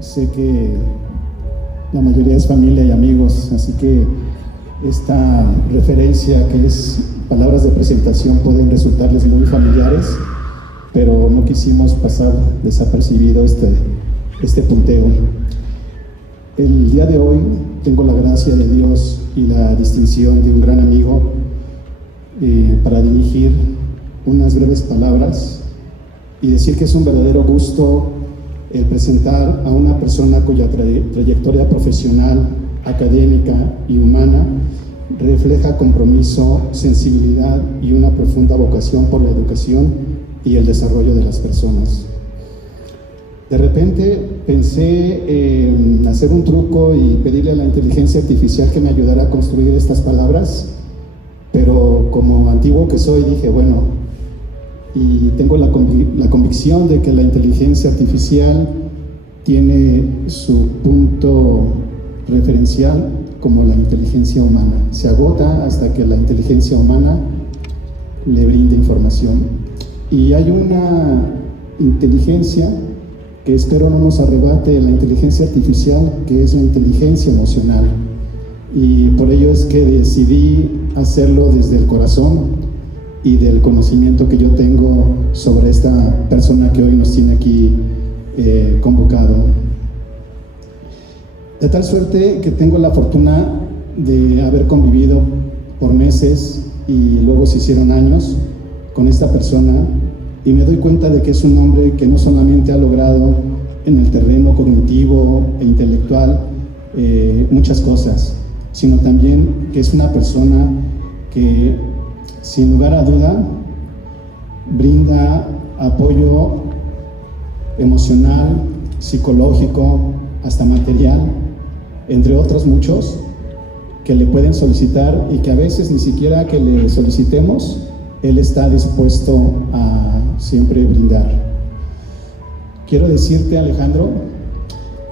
Sé que la mayoría es familia y amigos, así que esta referencia, que es palabras de presentación, pueden resultarles muy familiares, pero no quisimos pasar desapercibido este punteo. El día de hoy tengo la gracia de Dios y la distinción de un gran amigo para dirigir unas breves palabras y decir que es un verdadero gusto el presentar a una persona cuya trayectoria profesional, académica y humana refleja compromiso, sensibilidad y una profunda vocación por la educación y el desarrollo de las personas. De repente pensé en hacer un truco y pedirle a la inteligencia artificial que me ayudara a construir estas palabras, pero como antiguo que soy dije, bueno, y tengo la convicción de que la inteligencia artificial tiene su punto referencial como la inteligencia humana. Se agota hasta que la inteligencia humana le brinda información. Y hay una inteligencia que espero no nos arrebate la inteligencia artificial, que es la inteligencia emocional. Y por ello es que decidí hacerlo desde el corazón y del conocimiento que yo tengo sobre esta persona que hoy nos tiene aquí convocado. De tal suerte que tengo la fortuna de haber convivido por meses y luego se hicieron años con esta persona, y me doy cuenta de que es un hombre que no solamente ha logrado en el terreno cognitivo e intelectual muchas cosas, sino también que es una persona que sin lugar a duda brinda apoyo emocional, psicológico, hasta material, entre otros muchos que le pueden solicitar y que a veces ni siquiera que le solicitemos, él está dispuesto a siempre brindar. Quiero decirte, Alejandro,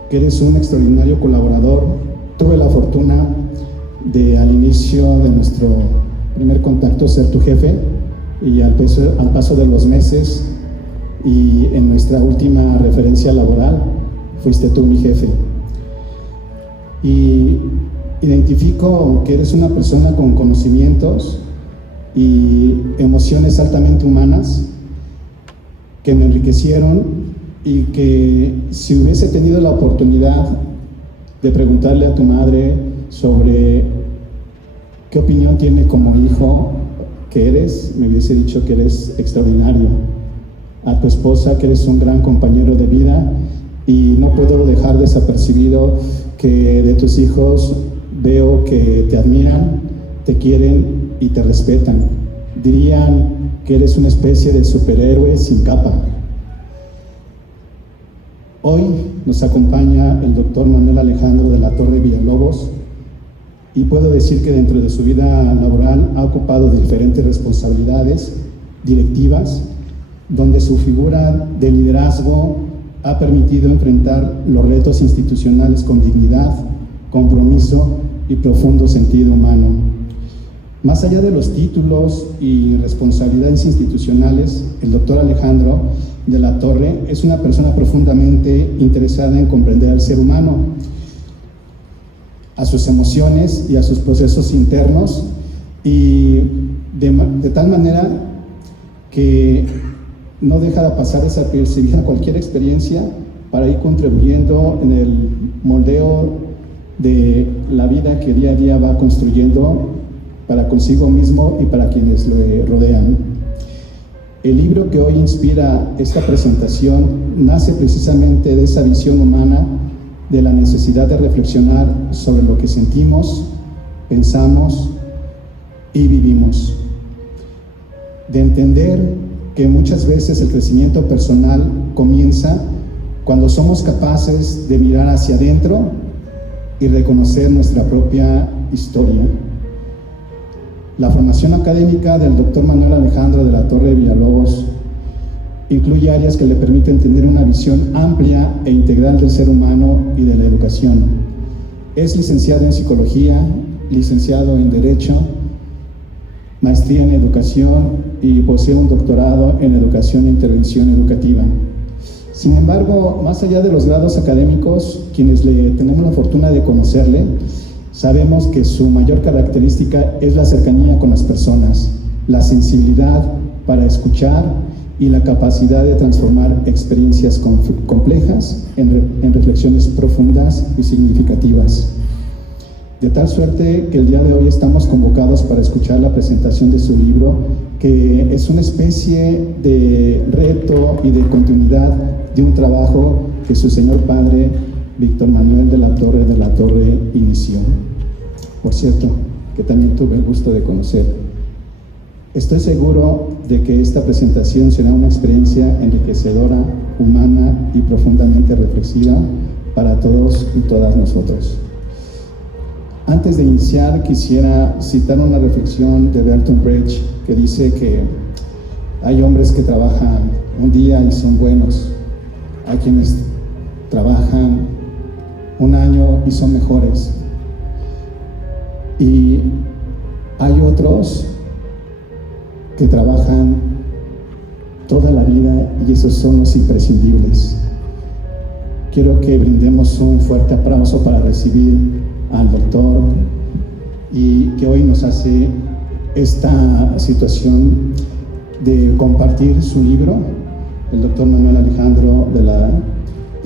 que eres un extraordinario colaborador. Tuve la fortuna de, al inicio de nuestro primer contacto, ser tu jefe, y al paso de los meses y en nuestra última referencia laboral fuiste tú mi jefe. Y identifico que eres una persona con conocimientos y emociones altamente humanas que me enriquecieron, y que si hubiese tenido la oportunidad de preguntarle a tu madre sobre qué opinión tiene como hijo que eres, me hubiese dicho que eres extraordinario. A tu esposa, que eres un gran compañero de vida, y no puedo dejar desapercibido que de tus hijos veo que te admiran, te quieren y te respetan. Dirían que eres una especie de superhéroe sin capa. Hoy nos acompaña el doctor Manuel Alejandro de la Torre Villalobos, y puedo decir que dentro de su vida laboral ha ocupado diferentes responsabilidades directivas, donde su figura de liderazgo ha permitido enfrentar los retos institucionales con dignidad, compromiso y profundo sentido humano. Más allá de los títulos y responsabilidades institucionales, el doctor Alejandro de la Torre es una persona profundamente interesada en comprender al ser humano, a sus emociones y a sus procesos internos, y de tal manera que no deja de pasar desapercibida cualquier experiencia para ir contribuyendo en el moldeo de la vida que día a día va construyendo para consigo mismo y para quienes le rodean. El libro que hoy inspira esta presentación nace precisamente de esa visión humana, de la necesidad de reflexionar sobre lo que sentimos, pensamos y vivimos, de entender que muchas veces el crecimiento personal comienza cuando somos capaces de mirar hacia adentro y reconocer nuestra propia historia. La formación académica del doctor Manuel Alejandro de la Torre Villalobos incluye áreas que le permiten tener una visión amplia e integral del ser humano y de la educación. Es licenciado en Psicología, licenciado en Derecho, maestría en Educación y posee un doctorado en Educación e Intervención Educativa. Sin embargo, más allá de los grados académicos, quienes le tenemos la fortuna de conocerle, sabemos que su mayor característica es la cercanía con las personas, la sensibilidad para escuchar y la capacidad de transformar experiencias complejas en reflexiones profundas y significativas. De tal suerte que el día de hoy estamos convocados para escuchar la presentación de su libro, que es una especie de reto y de continuidad de un trabajo que su señor padre, Víctor Manuel de la Torre inició. Por cierto, que también tuve el gusto de conocer. Estoy seguro de que esta presentación será una experiencia enriquecedora, humana y profundamente reflexiva para todos y todas nosotros. Antes de iniciar, quisiera citar una reflexión de Bertolt Brecht que dice que hay hombres que trabajan un día y son buenos, hay quienes trabajan un año y son mejores, y hay otros que trabajan toda la vida y esos son los imprescindibles. Quiero que brindemos un fuerte aplauso para recibir al doctor y que hoy nos hace esta situación de compartir su libro, el doctor Manuel Alejandro de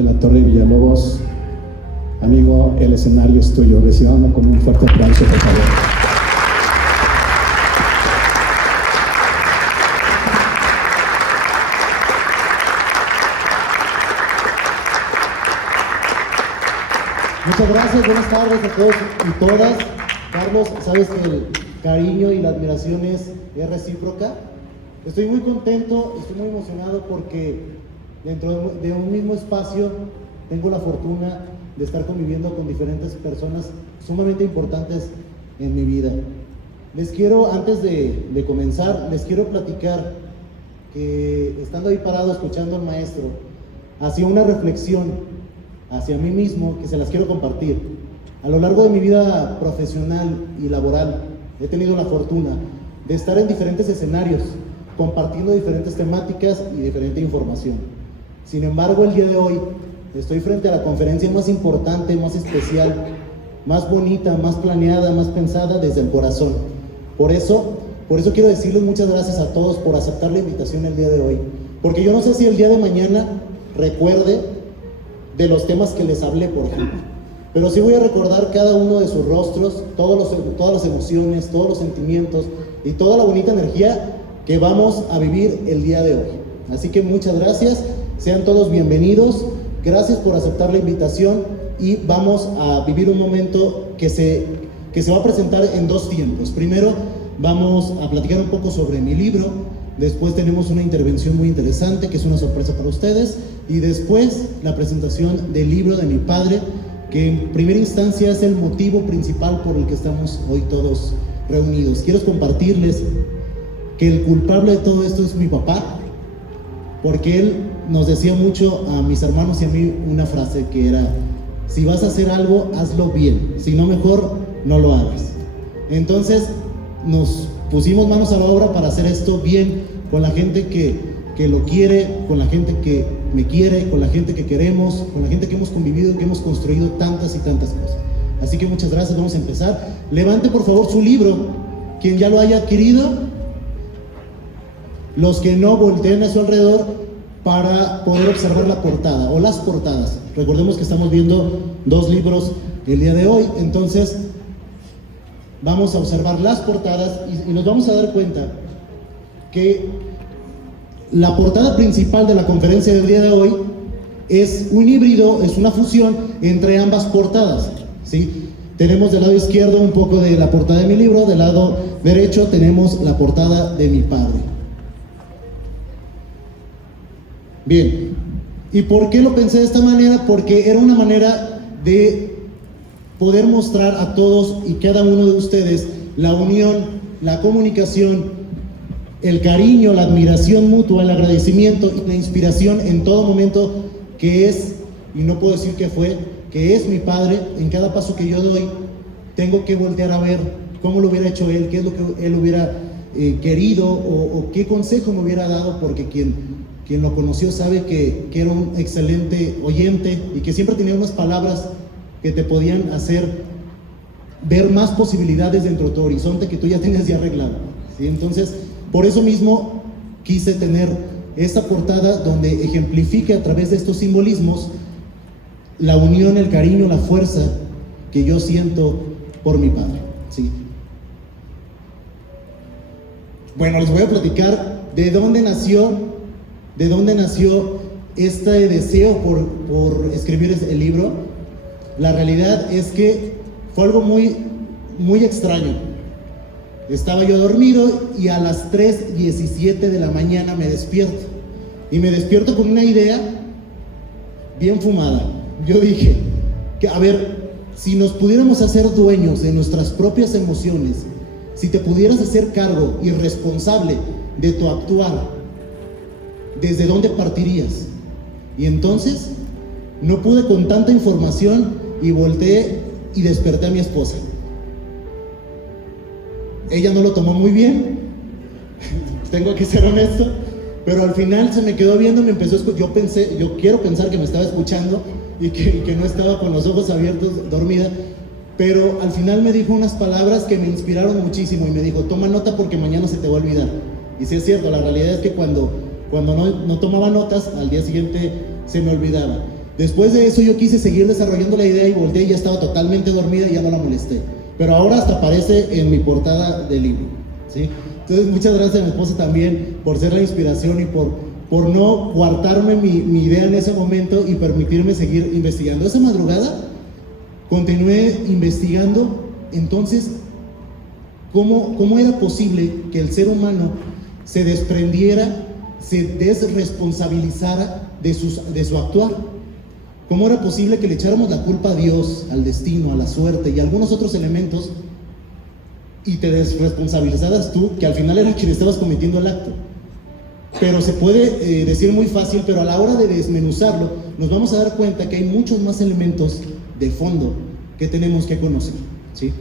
la Torre Villalobos. Amigo, el escenario es tuyo. Recibamos con un fuerte aplauso, por favor. Muchas gracias, buenas tardes a todos y todas. Carlos, sabes que el cariño y la admiración es recíproca. Estoy muy contento, estoy muy emocionado porque dentro de un mismo espacio tengo la fortuna de estar conviviendo con diferentes personas sumamente importantes en mi vida. Les quiero, antes de comenzar, les quiero platicar que estando ahí parado escuchando al maestro, hacía una reflexión hacia mí mismo que se las quiero compartir. A lo largo de mi vida profesional y laboral he tenido la fortuna de estar en diferentes escenarios, compartiendo diferentes temáticas y diferente información. Sin embargo, el día de hoy estoy frente a la conferencia más importante, más especial, más bonita, más planeada, más pensada desde el corazón. Por eso quiero decirles muchas gracias a todos por aceptar la invitación el día de hoy, porque yo no sé si el día de mañana recuerde de los temas que les hablé, por ejemplo, pero sí voy a recordar cada uno de sus rostros, todas las emociones, todos los sentimientos y toda la bonita energía que vamos a vivir el día de hoy. Así que muchas gracias, sean todos bienvenidos, gracias por aceptar la invitación y vamos a vivir un momento que se va a presentar en dos tiempos. Primero vamos a platicar un poco sobre mi libro, después tenemos una intervención muy interesante que es una sorpresa para ustedes y después la presentación del libro de mi padre, que en primera instancia es el motivo principal por el que estamos hoy todos reunidos. Quiero compartirles que el culpable de todo esto es mi papá, porque él nos decía mucho a mis hermanos y a mí una frase que era: si vas a hacer algo, hazlo bien, si no, mejor no lo hagas. Entonces nos pusimos manos a la obra para hacer esto bien, con la gente que lo quiere, con la gente que me quiere, con la gente que queremos, con la gente que hemos convivido, que hemos construido tantas y tantas cosas. Así que muchas gracias, vamos a empezar. Levante por favor su libro, quien ya lo haya adquirido. Los que no, volteen a su alrededor para poder observar la portada o las portadas. Recordemos que estamos viendo dos libros el día de hoy, entonces vamos a observar las portadas y nos vamos a dar cuenta que la portada principal de la conferencia del día de hoy es un híbrido, es una fusión entre ambas portadas, ¿sí? Tenemos del lado izquierdo un poco de la portada de mi libro, del lado derecho tenemos la portada de mi padre. Bien, ¿y por qué lo pensé de esta manera? Porque era una manera de poder mostrar a todos y cada uno de ustedes la unión, la comunicación, el cariño, la admiración mutua, el agradecimiento y la inspiración en todo momento que es, y no puedo decir que fue, que es mi padre. En cada paso que yo doy tengo que voltear a ver cómo lo hubiera hecho él, qué es lo que él hubiera querido o qué consejo me hubiera dado, porque quien quien lo conoció sabe que era un excelente oyente y que siempre tenía unas palabras que te podían hacer ver más posibilidades dentro de tu horizonte que tú ya tenías ya arreglado, ¿sí? Entonces, por eso mismo quise tener esta portada donde ejemplifique a través de estos simbolismos la unión, el cariño, la fuerza que yo siento por mi padre, ¿sí? Bueno, les voy a platicar de dónde nació este deseo por escribir el libro. La realidad es que fue algo muy, muy extraño. Estaba yo dormido y a las 3:17 de la mañana me despierto. Y me despierto con una idea bien fumada. Yo dije, que, a ver, si nos pudiéramos hacer dueños de nuestras propias emociones, si te pudieras hacer cargo y responsable de tu actuar, ¿desde dónde partirías? Y entonces no pude con tanta información y volteé y desperté a mi esposa. Ella no lo tomó muy bien, tengo que ser honesto, pero al final se me quedó viendo, me empezó a escuchar. Yo quiero pensar que me estaba escuchando y que no estaba con los ojos abiertos, dormida, pero al final me dijo unas palabras que me inspiraron muchísimo y me dijo: toma nota porque mañana se te va a olvidar. Y sí es cierto, la realidad es que cuando no tomaba notas, al día siguiente se me olvidaba. Después de eso yo quise seguir desarrollando la idea y volteé y ya estaba totalmente dormida y ya no la molesté. Pero ahora hasta aparece en mi portada del libro, ¿sí? Entonces, muchas gracias a mi esposa también por ser la inspiración y por no coartarme mi idea en ese momento y permitirme seguir investigando. Esa madrugada continué investigando, entonces, cómo era posible que el ser humano se desprendiera, se desresponsabilizara de su actuar. ¿Cómo era posible que le echáramos la culpa a Dios, al destino, a la suerte y a algunos otros elementos y te desresponsabilizaras tú, que al final era quien estabas cometiendo el acto? Pero se puede decir muy fácil, pero a la hora de desmenuzarlo nos vamos a dar cuenta que hay muchos más elementos de fondo que tenemos que conocer, ¿sí?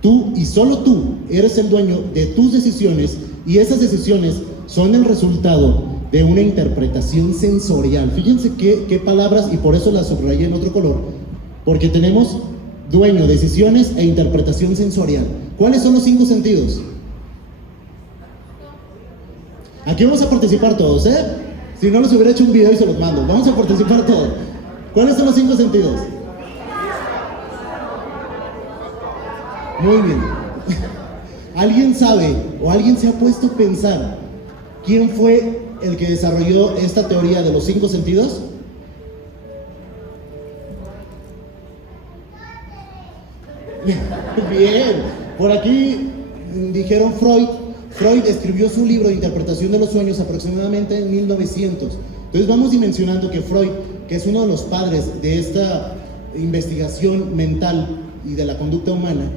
Tú y solo tú eres el dueño de tus decisiones y esas decisiones son el resultado de una interpretación sensorial. Fíjense qué palabras, y por eso las subrayé en otro color, porque tenemos dueño, decisiones e interpretación sensorial. ¿Cuáles son los 5 sentidos? Aquí vamos a participar todos, ¿eh? Si no, les hubiera hecho un video y se los mando. Vamos a participar todos. ¿Cuáles son los 5 sentidos? Muy bien. ¿Alguien sabe o alguien se ha puesto a pensar quién fue el que desarrolló esta teoría de los 5 sentidos? Bien, por aquí dijeron Freud. Freud escribió su libro de interpretación de los sueños aproximadamente en 1900. Entonces vamos dimensionando que Freud, que es uno de los padres de esta investigación mental y de la conducta humana,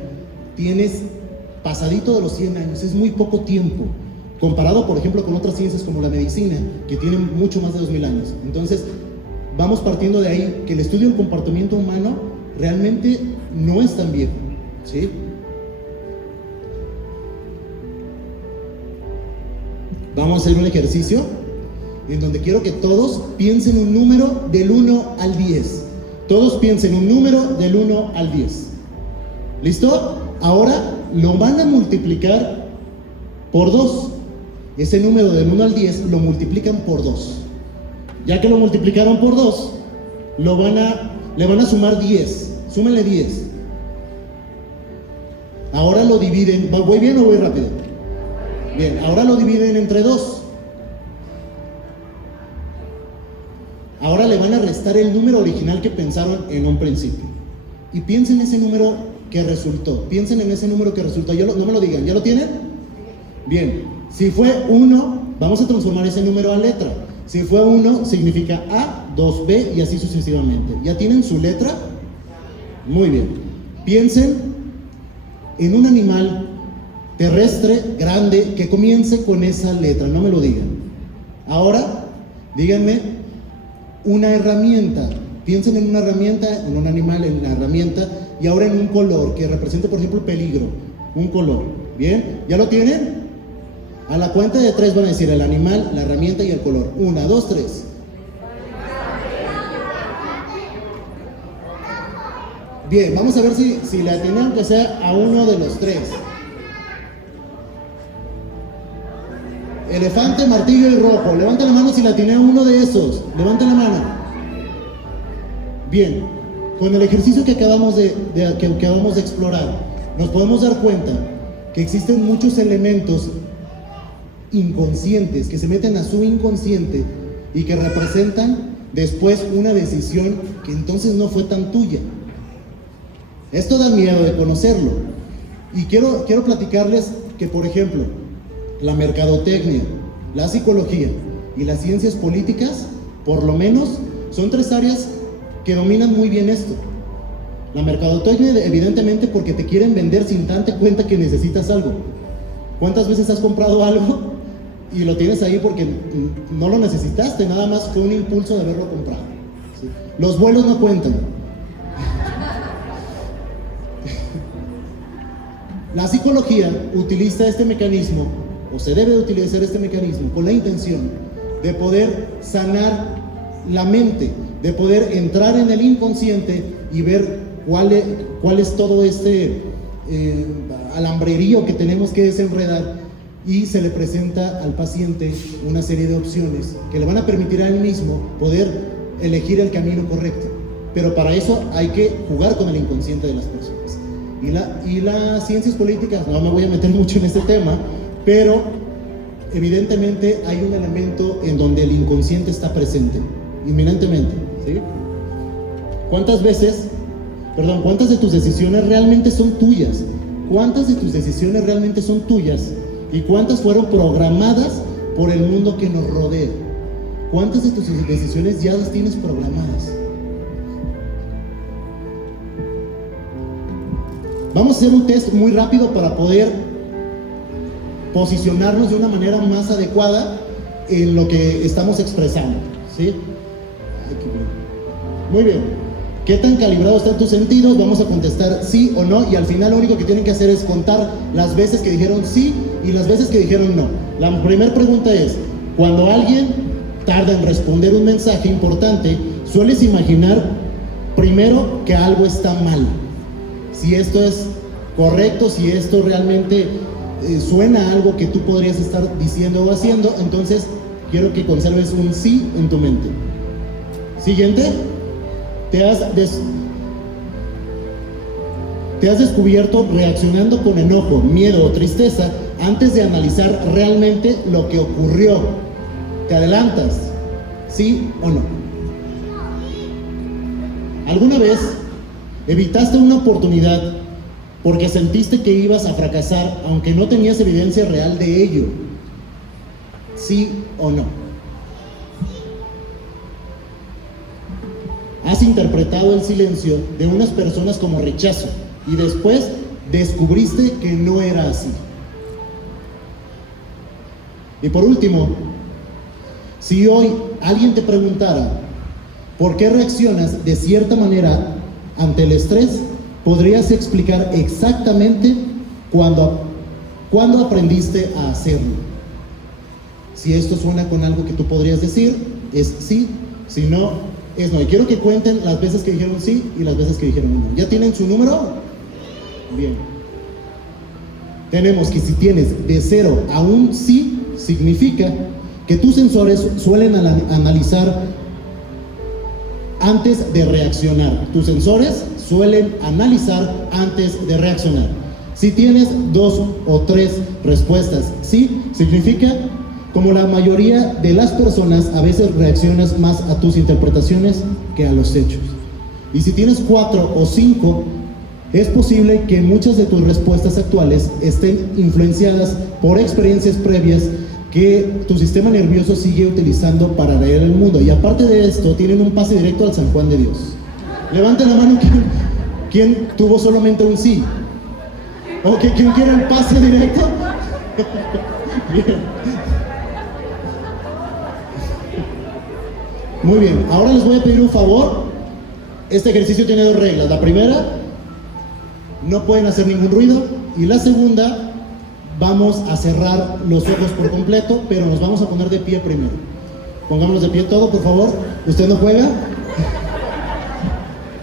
tienes pasadito de los 100 años, es muy poco tiempo, comparado por ejemplo con otras ciencias como la medicina, que tienen mucho más de 2000 años. Entonces vamos partiendo de ahí, que el estudio del comportamiento humano realmente no es tan viejo, ¿sí? Vamos a hacer un ejercicio en donde quiero que todos piensen un número del 1 al 10. Todos piensen un número del 1 al 10. ¿Listo? Ahora lo van a multiplicar por 2. Ese número del 1 al 10 lo multiplican por 2. Ya que lo multiplicaron por 2, le van a sumar 10. Súmenle 10. Ahora lo dividen. ¿Voy bien o voy rápido? Bien, ahora lo dividen entre 2. Ahora le van a restar el número original que pensaron en un principio. Y piensen en ese número que resultó. Piensen en ese número que resultó. No me lo digan, ¿ya lo tienen? Bien, si fue 1, vamos a transformar ese número a letra. Si fue 1, significa A, 2B y así sucesivamente. ¿Ya tienen su letra? Muy bien. Piensen en un animal terrestre, grande, que comience con esa letra, no me lo digan. Ahora, díganme una herramienta. Piensen en una herramienta, en un animal, en la herramienta, y ahora en un color que represente, por ejemplo, peligro. Un color. ¿Bien? ¿Ya lo tienen? A la cuenta de 3 van a decir el animal, la herramienta y el color. 1, 2, 3. Bien, vamos a ver si le atinan que sea a uno de los 3. Elefante, martillo y rojo. Levanten la mano si le atiné a uno de esos. Levanten la mano. Bien, con el ejercicio que acabamos de explorar, nos podemos dar cuenta que existen muchos elementos inconscientes que se meten a su inconsciente y que representan después una decisión que entonces no fue tan tuya. Esto da miedo de conocerlo. Y quiero platicarles que, por ejemplo, la mercadotecnia, la psicología y las ciencias políticas, por lo menos, son 3 áreas que dominan muy bien esto. La mercadotecnia, evidentemente, porque te quieren vender sin darte cuenta que necesitas algo. ¿Cuántas veces has comprado algo y lo tienes ahí porque no lo necesitaste, nada más fue un impulso de haberlo comprado? ¿Sí? Los vuelos no cuentan. La psicología utiliza este mecanismo, o se debe de utilizar este mecanismo, con la intención de poder sanar la mente, de poder entrar en el inconsciente y ver cuál es todo este alambrerío que tenemos que desenredar, y se le presenta al paciente una serie de opciones que le van a permitir a él mismo poder elegir el camino correcto. Pero para eso hay que jugar con el inconsciente de las personas. Y las ciencias políticas, no me voy a meter mucho en este tema, pero evidentemente hay un elemento en donde el inconsciente está presente, inminentemente, ¿sí? ¿Cuántas de tus decisiones realmente son tuyas? ¿Cuántas de tus decisiones realmente son tuyas? ¿Y cuántas fueron programadas por el mundo que nos rodea? ¿Cuántas de tus decisiones ya las tienes programadas? Vamos a hacer un test muy rápido para poder posicionarnos de una manera más adecuada en lo que estamos expresando, ¿sí? Muy bien. ¿Qué tan calibrados están tus sentidos? Vamos a contestar sí o no, y al final lo único que tienen que hacer es contar las veces que dijeron sí y las veces que dijeron no. La primera pregunta es, cuando alguien tarda en responder un mensaje importante, ¿sueles imaginar primero que algo está mal? Si esto es correcto, si esto realmente suena a algo que tú podrías estar diciendo o haciendo, entonces quiero que conserves un sí en tu mente. Siguiente. Te has descubierto reaccionando con enojo, miedo o tristeza antes de analizar realmente lo que ocurrió. ¿Te adelantas? ¿Sí o no? ¿Alguna vez evitaste una oportunidad porque sentiste que ibas a fracasar aunque no tenías evidencia real de ello? ¿Sí o no? Has interpretado el silencio de unas personas como rechazo y después descubriste que no era así. Y por último, si hoy alguien te preguntara por qué reaccionas de cierta manera ante el estrés, podrías explicar exactamente cuándo aprendiste a hacerlo. Si esto suena con algo que tú podrías decir, es sí. Si no, es no. Y quiero que cuenten las veces que dijeron sí y las veces que dijeron no. ¿Ya tienen su número? Bien. Tenemos que si tienes de 0 a un sí, significa que tus sensores suelen analizar antes de reaccionar. Tus sensores suelen analizar antes de reaccionar. Si tienes 2 o 3 respuestas sí, significa como la mayoría de las personas, a veces reaccionas más a tus interpretaciones que a los hechos. Y si tienes 4 o 5, es posible que muchas de tus respuestas actuales estén influenciadas por experiencias previas que tu sistema nervioso sigue utilizando para leer el mundo. Y aparte de esto, tienen un pase directo al San Juan de Dios. Levanten la mano ¿quién tuvo solamente un sí? ¿O quién quiere el pase directo? Bien. Muy bien, ahora les voy a pedir un favor. Este ejercicio tiene 2 reglas. La primera, no pueden hacer ningún ruido. Y la segunda, vamos a cerrar los ojos por completo, pero nos vamos a poner de pie primero. Pongámonos de pie todo, por favor. ¿Usted no juega?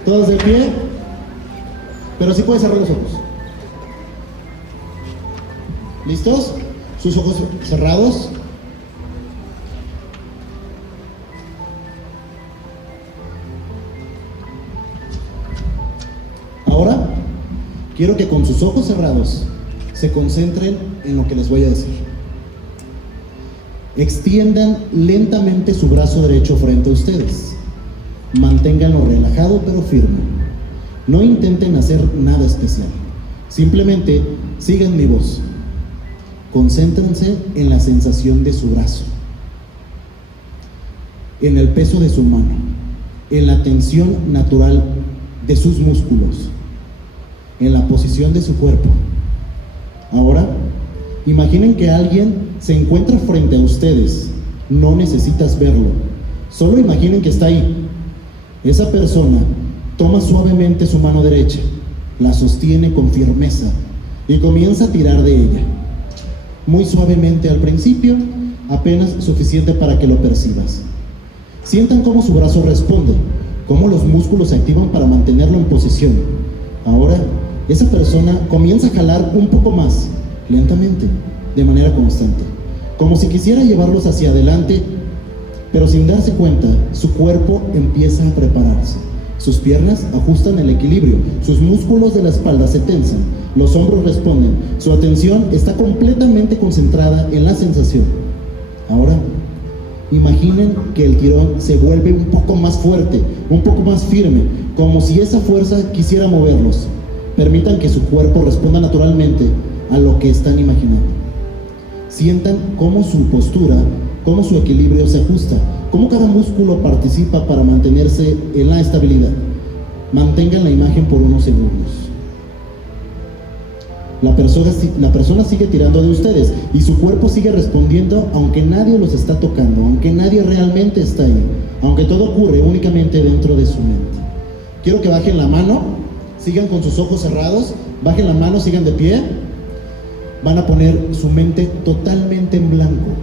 Todos de pie. Pero sí puede cerrar los ojos. ¿Listos? Sus ojos cerrados. Ahora, quiero que con sus ojos cerrados se concentren en lo que les voy a decir. Extiendan lentamente su brazo derecho frente a ustedes. Manténganlo relajado pero firme. No intenten hacer nada especial. Simplemente sigan mi voz. Concéntrense en la sensación de su brazo, en el peso de su mano, en la tensión natural de sus músculos, en la posición de su cuerpo. Ahora, imaginen que alguien se encuentra frente a ustedes. No necesitas verlo, solo imaginen que está ahí. Esa persona toma suavemente su mano derecha, la sostiene con firmeza y comienza a tirar de ella. Muy suavemente al principio, apenas suficiente para que lo percibas. Sientan cómo su brazo responde, cómo los músculos se activan para mantenerlo en posición. Ahora, esa persona comienza a jalar un poco más, lentamente, de manera constante, como si quisiera llevarlos hacia adelante, pero sin darse cuenta, su cuerpo empieza a prepararse. Sus piernas ajustan el equilibrio, sus músculos de la espalda se tensan, los hombros responden, su atención está completamente concentrada en la sensación. Ahora, imaginen que el tirón se vuelve un poco más fuerte, un poco más firme, como si esa fuerza quisiera moverlos. Permitan que su cuerpo responda naturalmente a lo que están imaginando. Sientan cómo su postura, cómo su equilibrio se ajusta, cómo cada músculo participa para mantenerse en la estabilidad. Mantengan la imagen por unos segundos. La persona sigue tirando de ustedes y su cuerpo sigue respondiendo, aunque nadie los está tocando, aunque nadie realmente está ahí, aunque todo ocurre únicamente dentro de su mente. Quiero que bajen la mano, sigan con sus ojos cerrados, bajen la mano, sigan de pie. Van a poner su mente totalmente en blanco,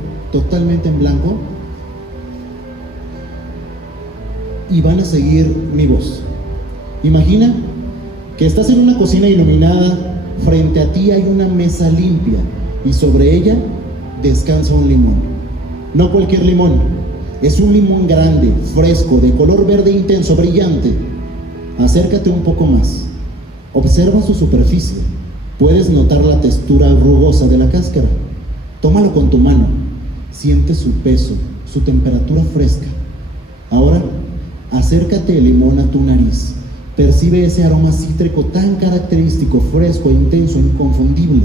y van a seguir mi voz. Imagina que estás en una cocina iluminada, frente a ti hay una mesa limpia y sobre ella descansa un limón. No cualquier limón, es un limón grande, fresco, de color verde intenso, brillante. Acércate un poco más, observa su superficie. Puedes notar la textura rugosa de la cáscara. Tómalo con tu mano, siente su peso, su temperatura fresca. Ahora, acércate el limón a tu nariz. Percibe ese aroma cítrico tan característico, fresco, intenso, inconfundible.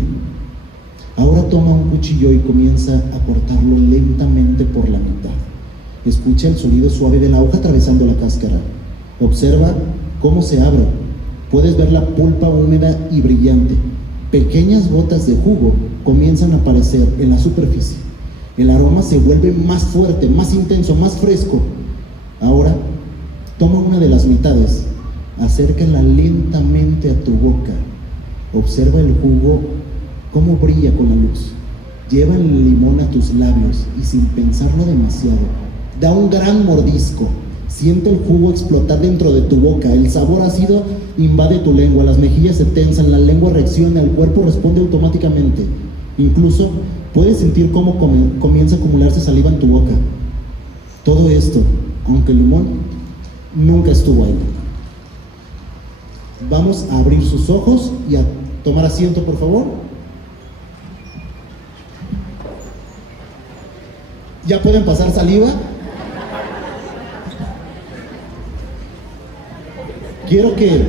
Ahora toma un cuchillo y comienza a cortarlo lentamente por la mitad. Escucha el sonido suave de la hoja atravesando la cáscara. Observa cómo se abre. Puedes ver la pulpa húmeda y brillante. Pequeñas gotas de jugo comienzan a aparecer en la superficie. El aroma se vuelve más fuerte, más intenso, más fresco. Ahora, toma una de las mitades, acércala lentamente a tu boca. Observa el jugo, cómo brilla con la luz. Lleva el limón a tus labios y sin pensarlo demasiado, da un gran mordisco. Siente el jugo explotar dentro de tu boca, el sabor ácido invade tu lengua, las mejillas se tensan, la lengua reacciona, el cuerpo responde automáticamente. Incluso puedes sentir cómo comienza a acumularse saliva en tu boca. Todo esto, aunque el limón nunca estuvo ahí. Vamos a abrir sus ojos y a tomar asiento, por favor. ¿Ya pueden pasar saliva? Quiero que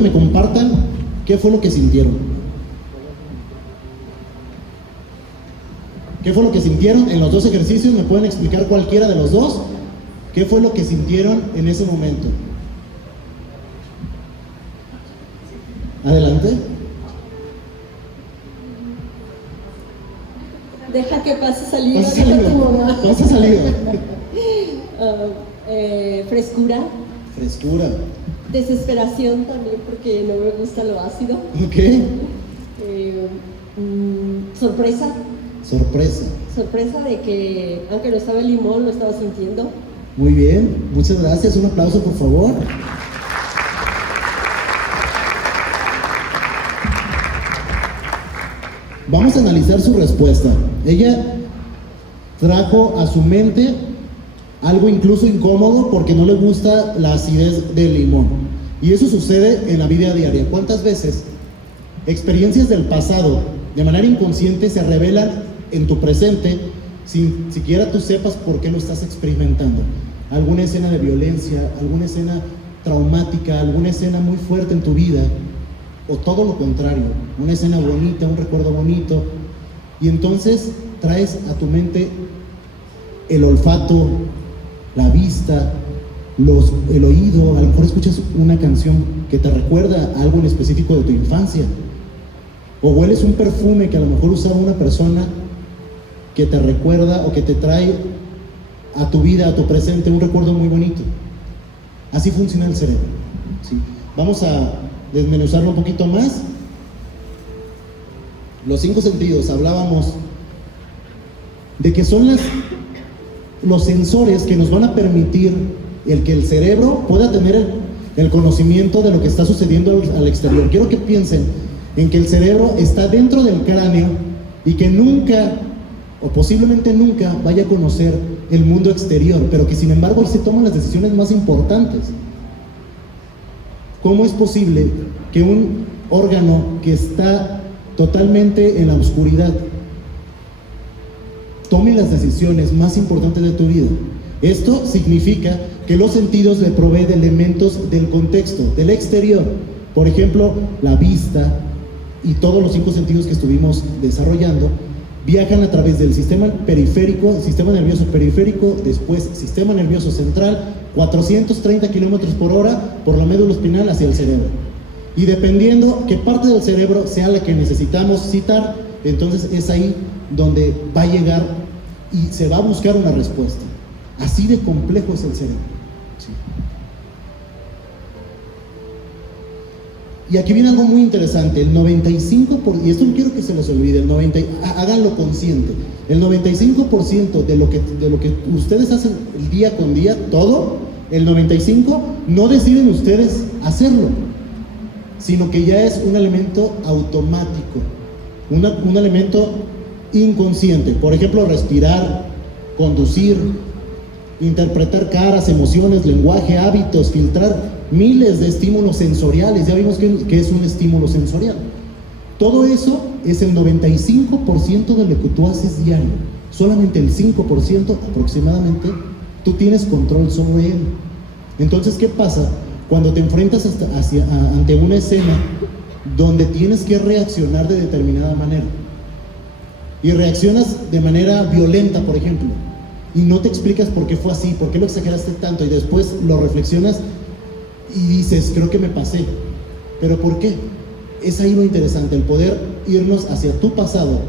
me compartan qué fue lo que sintieron. ¿Qué fue lo que sintieron en los dos ejercicios? ¿Me pueden explicar cualquiera de los dos? ¿Qué fue lo que sintieron en ese momento? Adelante. Deja que pase saliva. Pasa saliva. Frescura. Frescura. Desesperación también, porque no me gusta lo ácido. Ok. Sorpresa. Sorpresa. Sorpresa de que, aunque no estaba el limón, lo estaba sintiendo. Muy bien, muchas gracias. Un aplauso, por favor. Vamos a analizar su respuesta. Ella trajo a su mente algo incluso incómodo porque no le gusta la acidez del limón. Y eso sucede en la vida diaria. ¿Cuántas veces experiencias del pasado de manera inconsciente se revelan en tu presente sin siquiera tú sepas por qué lo estás experimentando? Alguna escena de violencia, alguna escena traumática, alguna escena muy fuerte en tu vida, o todo lo contrario, una escena bonita, un recuerdo bonito, y entonces traes a tu mente el olfato, la vista, el oído. A lo mejor escuchas una canción que te recuerda algo en específico de tu infancia, o hueles un perfume que a lo mejor usaba una persona que te recuerda o que te trae a tu vida, a tu presente, un recuerdo muy bonito. Así funciona el cerebro, ¿sí? Vamos a desmenuzarlo un poquito más. Los 5 sentidos, hablábamos de que son los sensores que nos van a permitir el que el cerebro pueda tener el conocimiento de lo que está sucediendo al exterior. Quiero que piensen en que el cerebro está dentro del cráneo y que nunca, o posiblemente nunca, vaya a conocer el mundo exterior, pero que sin embargo ahí se toman las decisiones más importantes. ¿Cómo es posible que un órgano que está totalmente en la oscuridad tome las decisiones más importantes de tu vida? Esto significa que los sentidos le proveen de elementos del contexto, del exterior. Por ejemplo, la vista y todos los 5 sentidos que estuvimos desarrollando viajan a través del sistema periférico, sistema nervioso periférico, después sistema nervioso central, 430 kilómetros por hora por la médula espinal hacia el cerebro. Y dependiendo qué parte del cerebro sea la que necesitamos citar, entonces es ahí donde va a llegar y se va a buscar una respuesta. Así de complejo es el cerebro. Sí. Y aquí viene algo muy interesante. El 95%, y esto no quiero que se les olvide, háganlo consciente. El 95% de lo que ustedes hacen el día con día, todo, el 95% no deciden ustedes hacerlo, sino que ya es un elemento automático, un elemento inconsciente. Por ejemplo, respirar, conducir, interpretar caras, emociones, lenguaje, hábitos, filtrar miles de estímulos sensoriales. Ya vimos que es un estímulo sensorial. Todo eso es el 95% de lo que tú haces diario. Solamente el 5% aproximadamente tú tienes control sobre él. Entonces, ¿qué pasa cuando te enfrentas ante una escena donde tienes que reaccionar de determinada manera? Y reaccionas de manera violenta, por ejemplo, y no te explicas por qué fue así, por qué lo exageraste tanto, y después lo reflexionas y dices, creo que me pasé. ¿Pero por qué? Es ahí lo interesante, el poder irnos hacia tu pasado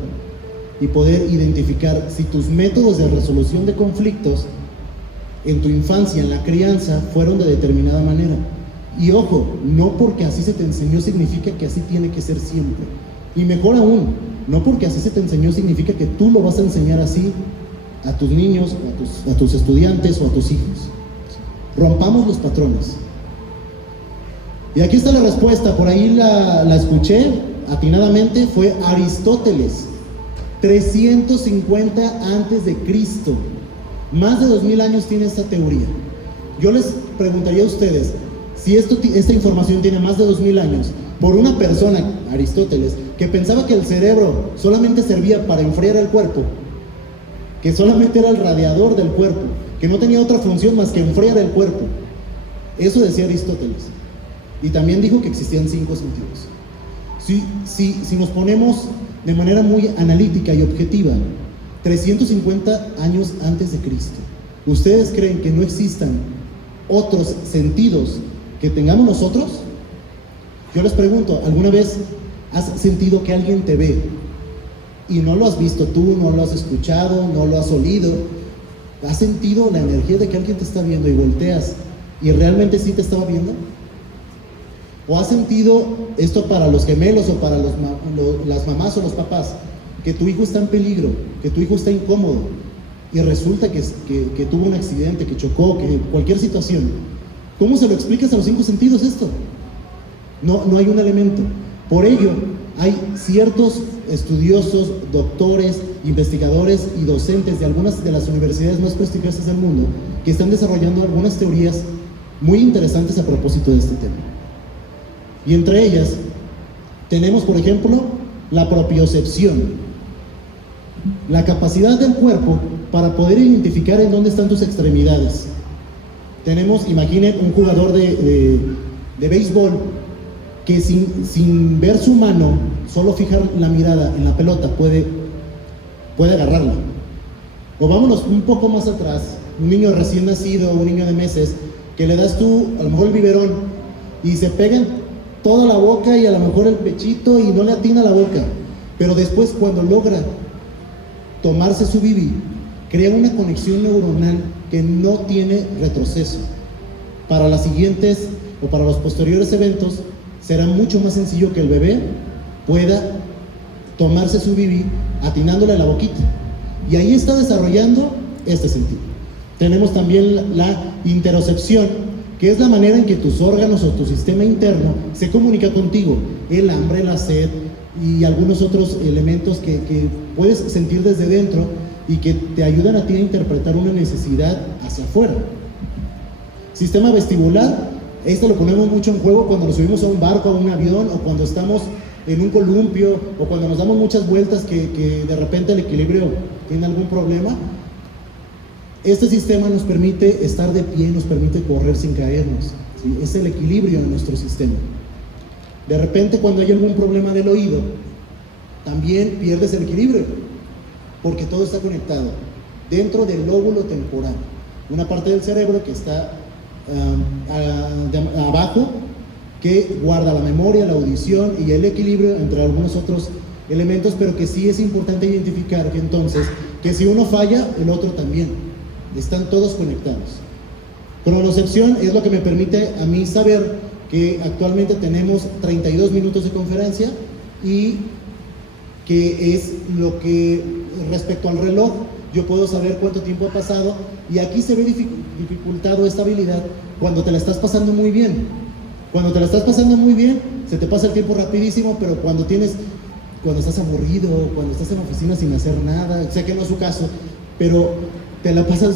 y poder identificar si tus métodos de resolución de conflictos en tu infancia, en la crianza, fueron de determinada manera. Y ojo, no porque así se te enseñó significa que así tiene que ser siempre. Y mejor aún, no porque así se te enseñó significa que tú lo vas a enseñar así a tus niños, a tus estudiantes o a tus hijos. Rompamos los patrones. Y aquí está la respuesta, por ahí la escuché atinadamente, fue Aristóteles, 350 antes de Cristo. Más de 2000 años tiene esta teoría. Yo les preguntaría a ustedes, si esta información tiene más de 2000 años, por una persona, Aristóteles, que pensaba que el cerebro solamente servía para enfriar el cuerpo, que solamente era el radiador del cuerpo, que no tenía otra función más que enfriar el cuerpo. Eso decía Aristóteles. Y también dijo que existían 5 sentidos. Si nos ponemos de manera muy analítica y objetiva, 350 años antes de Cristo, ¿ustedes creen que no existan otros sentidos que tengamos nosotros? Yo les pregunto, ¿alguna vez has sentido que alguien te ve y no lo has visto tú, no lo has escuchado, no lo has olido, ¿Has sentido la energía de que alguien te está viendo y volteas y realmente sí te estaba viendo? ¿O has sentido esto para los gemelos o para las mamás o los papás? Que tu hijo está en peligro, que tu hijo está incómodo y resulta que tuvo un accidente, que chocó, que cualquier situación. ¿Cómo se lo explicas a los 5 sentidos esto? No hay un elemento. Por ello, hay ciertos estudiosos, doctores, investigadores y docentes de algunas de las universidades más prestigiosas del mundo que están desarrollando algunas teorías muy interesantes a propósito de este tema. Y entre ellas tenemos, por ejemplo, la propiocepción, la capacidad del cuerpo para poder identificar en dónde están tus extremidades. Tenemos, imaginen, un jugador de béisbol que sin ver su mano, solo fijar la mirada en la pelota, puede agarrarla. O vámonos un poco más atrás, un niño recién nacido, un niño de meses, que le das tú a lo mejor el biberón y se pega en toda la boca y a lo mejor el pechito y no le atina la boca, pero después cuando logra tomarse su bibi, crea una conexión neuronal que no tiene retroceso. Para las siguientes o para los posteriores eventos será mucho más sencillo que el bebé pueda tomarse su bibi atinándole la boquita, y ahí está desarrollando este sentido. Tenemos también la interocepción, que es la manera en que tus órganos o tu sistema interno se comunica contigo, el hambre, la sed y algunos otros elementos que puedes sentir desde dentro y que te ayudan a ti a interpretar una necesidad hacia afuera. Sistema vestibular, esto lo ponemos mucho en juego cuando nos subimos a un barco, a un avión, o cuando estamos en un columpio, o cuando nos damos muchas vueltas que de repente el equilibrio tiene algún problema. Este sistema nos permite estar de pie, nos permite correr sin caernos, ¿sí? Es el equilibrio en nuestro sistema. De repente, cuando hay algún problema del oído, también pierdes el equilibrio, porque todo está conectado dentro del lóbulo temporal, una parte del cerebro que está abajo, que guarda la memoria, la audición y el equilibrio, entre algunos otros elementos, pero que sí es importante identificar que entonces, que si uno falla, el otro también. Están todos conectados. Cronocepción es lo que me permite a mí saber que actualmente tenemos 32 minutos de conferencia y que es lo que respecto al reloj yo puedo saber cuánto tiempo ha pasado, y aquí se ve dificultado esta habilidad cuando te la estás pasando muy bien. Cuando te la estás pasando muy bien, se te pasa el tiempo rapidísimo, pero cuando estás aburrido, cuando estás en la oficina sin hacer nada, sé que no es su caso, pero te la pasas,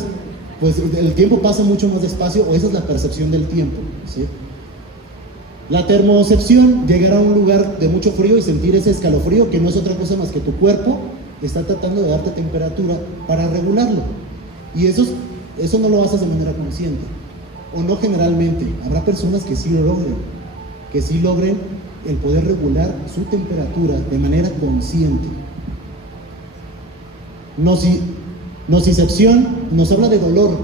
pues el tiempo pasa mucho más despacio, o esa es la percepción del tiempo, ¿sí? La termocepción, llegar a un lugar de mucho frío y sentir ese escalofrío, que no es otra cosa más que tu cuerpo está tratando de darte temperatura para regularlo, y eso no lo haces de manera consciente, o no generalmente. Habrá personas que sí logren el poder regular su temperatura de manera consciente. Nocicepción nos habla de dolor.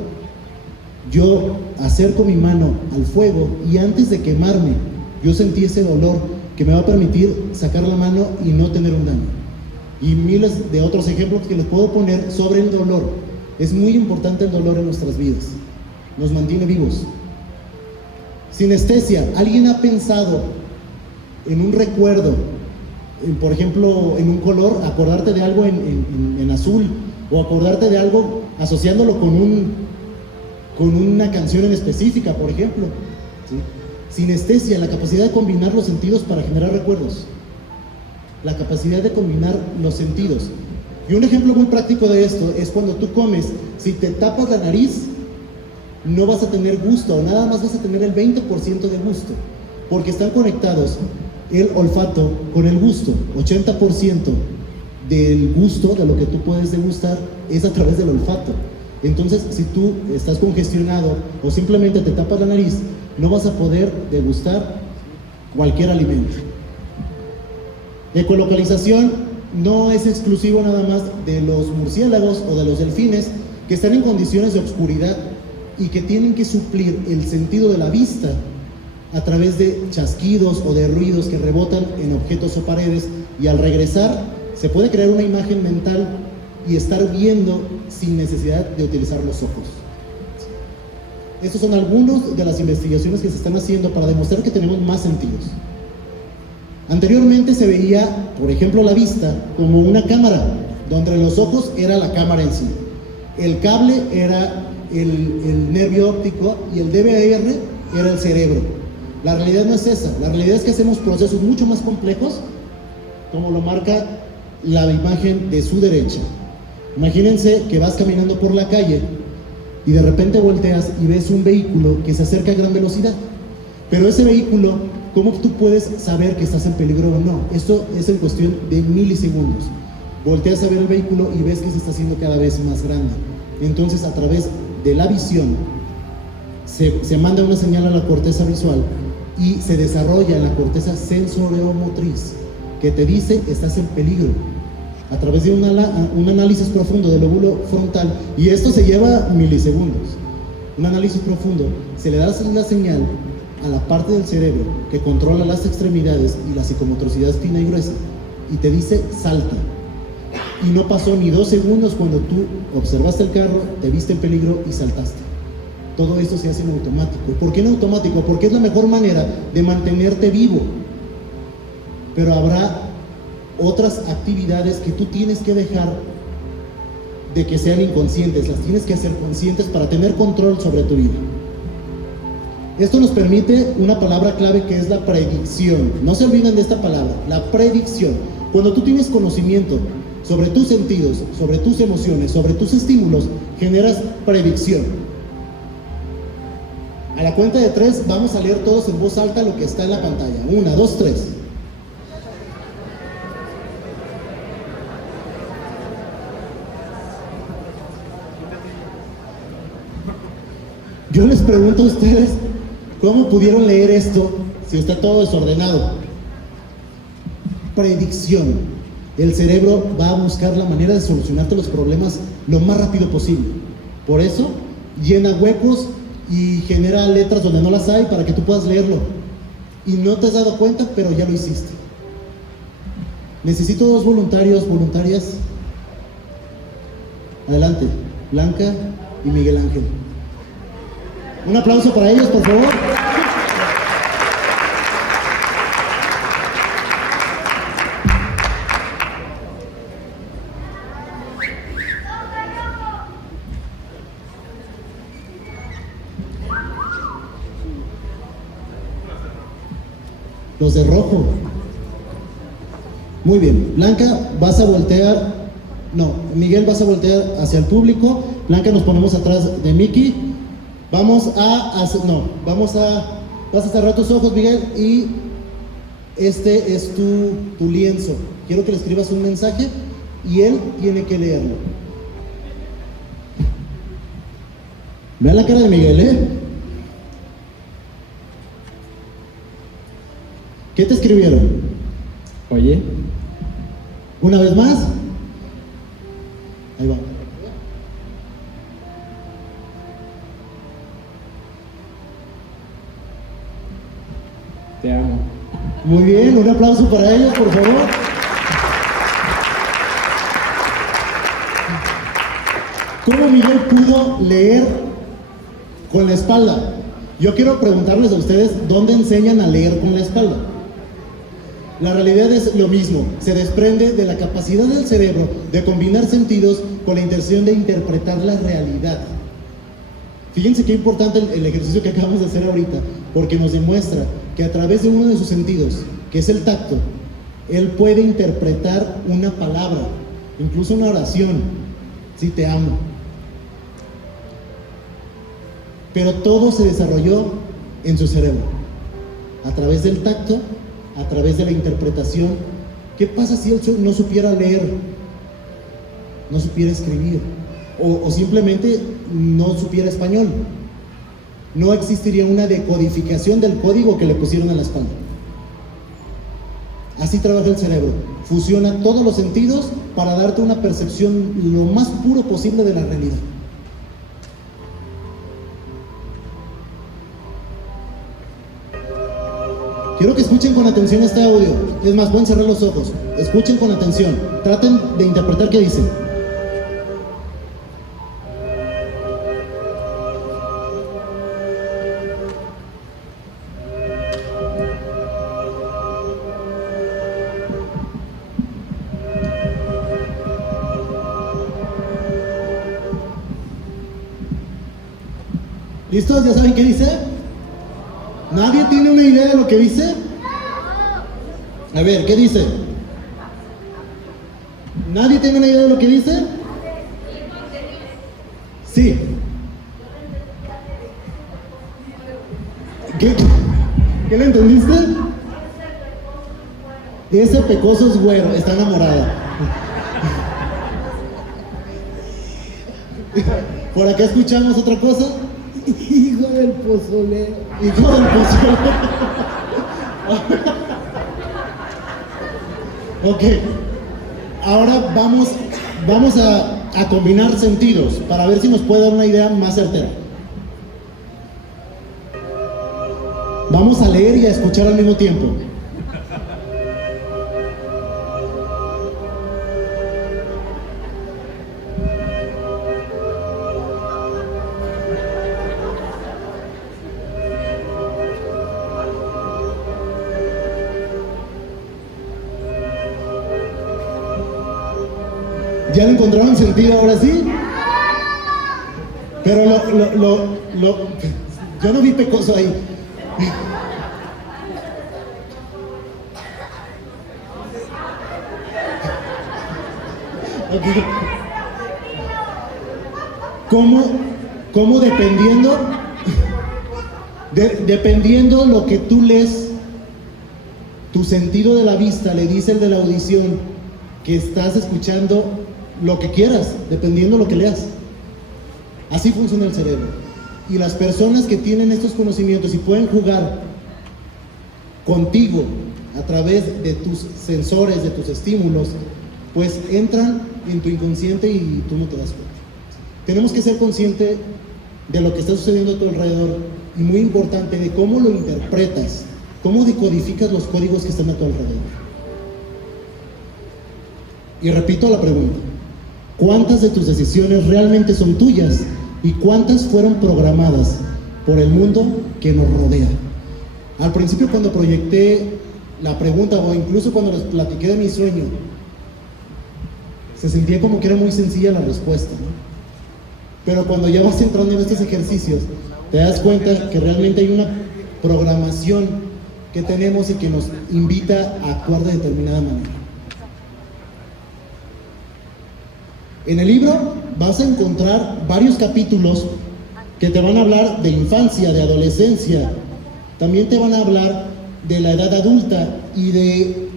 Yo acerco mi mano al fuego y antes de quemarme, yo sentí ese dolor que me va a permitir sacar la mano y no tener un daño. Y miles de otros ejemplos que les puedo poner sobre el dolor. Es muy importante el dolor en nuestras vidas. Nos mantiene vivos. Sinestesia. ¿Alguien ha pensado en un recuerdo, por ejemplo, en un color, acordarte de algo en azul, o acordarte de algo asociándolo con una canción en específica, por ejemplo? ¿Sí? Sinestesia, la capacidad de combinar los sentidos para generar recuerdos. La capacidad de combinar los sentidos. Y un ejemplo muy práctico de esto es cuando tú comes. Si te tapas la nariz, no vas a tener gusto, o nada más vas a tener el 20% de gusto, porque están conectados el olfato con el gusto. 80% del gusto, de lo que tú puedes degustar, es a través del olfato. Entonces, si tú estás congestionado o simplemente te tapas la nariz, no vas a poder degustar cualquier alimento. Ecolocalización no es exclusivo nada más de los murciélagos o de los delfines, que están en condiciones de oscuridad y que tienen que suplir el sentido de la vista a través de chasquidos o de ruidos que rebotan en objetos o paredes, y al regresar se puede crear una imagen mental y estar viendo sin necesidad de utilizar los ojos. Estos son algunos de las investigaciones que se están haciendo para demostrar que tenemos más sentidos. Anteriormente se veía, por ejemplo, la vista como una cámara, donde los ojos era la cámara en sí. El cable era el nervio óptico y el DVR era el cerebro. La realidad no es esa. La realidad es que hacemos procesos mucho más complejos, como lo marca la imagen de su derecha. Imagínense que vas caminando por la calle y de repente volteas y ves un vehículo que se acerca a gran velocidad. Pero ese vehículo, ¿cómo tú puedes saber que estás en peligro o no? Esto es en cuestión de milisegundos. Volteas a ver el vehículo y ves que se está haciendo cada vez más grande. Entonces, a través de la visión, se manda una señal a la corteza visual y se desarrolla en la corteza sensoriomotriz, que te dice estás en peligro, a través de un análisis profundo del lóbulo frontal, y esto se lleva milisegundos. Un análisis profundo, se le da la señal a la parte del cerebro que controla las extremidades y la psicomotricidad fina y gruesa, y te dice salta. Y no pasó ni 2 segundos cuando tú observaste el carro, te viste en peligro y saltaste. Todo esto se hace en automático. ¿Por qué en automático? Porque es la mejor manera de mantenerte vivo. Pero habrá otras actividades que tú tienes que dejar de que sean inconscientes, las tienes que hacer conscientes para tener control sobre tu vida. Esto nos permite una palabra clave que es la predicción. No se olviden de esta palabra, la predicción. Cuando tú tienes conocimiento sobre tus sentidos, sobre tus emociones, sobre tus estímulos, generas predicción. A la cuenta de 3 vamos a leer todos en voz alta lo que está en la pantalla. 1, 2, 3. Yo les pregunto a ustedes, ¿cómo pudieron leer esto si está todo desordenado? Predicción. El cerebro va a buscar la manera de solucionarte los problemas lo más rápido posible. Por eso, llena huecos y genera letras donde no las hay para que tú puedas leerlo. Y no te has dado cuenta, pero ya lo hiciste. Necesito 2 voluntarios, voluntarias. Adelante, Blanca y Miguel Ángel. Un aplauso para ellos, por favor. Los de rojo. Muy bien. Blanca, vas a voltear. No, Miguel, vas a voltear hacia el público. Blanca, nos ponemos atrás de Miki. Vas a cerrar tus ojos, Miguel, y este es tu lienzo. Quiero que le escribas un mensaje y él tiene que leerlo. Vean la cara de Miguel, ¿eh? ¿Qué te escribieron? Oye. ¿Una vez más? Ahí va. Te amo. Muy bien, un aplauso para ellos, por favor. ¿Cómo Miguel pudo leer con la espalda? Yo quiero preguntarles a ustedes, ¿dónde enseñan a leer con la espalda? La realidad es lo mismo, se desprende de la capacidad del cerebro de combinar sentidos con la intención de interpretar la realidad. Fíjense qué importante el ejercicio que acabamos de hacer ahorita, porque nos demuestra que a través de uno de sus sentidos, que es el tacto, él puede interpretar una palabra, incluso una oración. Sí, te amo. Pero todo se desarrolló en su cerebro, a través del tacto, a través de la interpretación. ¿Qué pasa si él no supiera leer, no supiera escribir, o simplemente no supiera español? No existiría una decodificación del código que le pusieron a la espalda. Así trabaja el cerebro, fusiona todos los sentidos para darte una percepción lo más puro posible de la realidad. Quiero que escuchen con atención este audio. Es más, pueden cerrar los ojos. Escuchen con atención. Traten de interpretar qué dice. ¿Listos? ¿Ya saben qué dice? ¿Nadie tiene una idea de lo que dice? A ver, ¿qué dice? ¿Nadie tiene una idea de lo que dice? Sí. ¿Qué le entendiste? Ese pecoso es güero, está enamorada. Por acá escuchamos otra cosa. Hijo del pozolero. Hijo del pozolero. Ok. Ahora vamos a combinar sentidos para ver si nos puede dar una idea más certera. Vamos a leer y a escuchar al mismo tiempo. ¿Ya le encontraron sentido ahora sí? Pero yo no vi pecoso ahí. Okay. ¿Cómo dependiendo lo que tú lees, tu sentido de la vista le dice el de la audición que estás escuchando lo que quieras, dependiendo lo que leas? Así funciona el cerebro. Y las personas que tienen estos conocimientos y pueden jugar contigo a través de tus sensores, de tus estímulos, pues entran en tu inconsciente y tú no te das cuenta. Tenemos que ser conscientes de lo que está sucediendo a tu alrededor y muy importante de cómo lo interpretas, cómo decodificas los códigos que están a tu alrededor. Y repito la pregunta: ¿cuántas de tus decisiones realmente son tuyas y cuántas fueron programadas por el mundo que nos rodea? Al principio, cuando proyecté la pregunta o incluso cuando les platiqué de mi sueño, se sentía como que era muy sencilla la respuesta, ¿no? Pero cuando ya vas entrando en estos ejercicios, te das cuenta que realmente hay una programación que tenemos y que nos invita a actuar de determinada manera. En el libro vas a encontrar varios capítulos que te van a hablar de infancia, de adolescencia, también te van a hablar de la edad adulta y de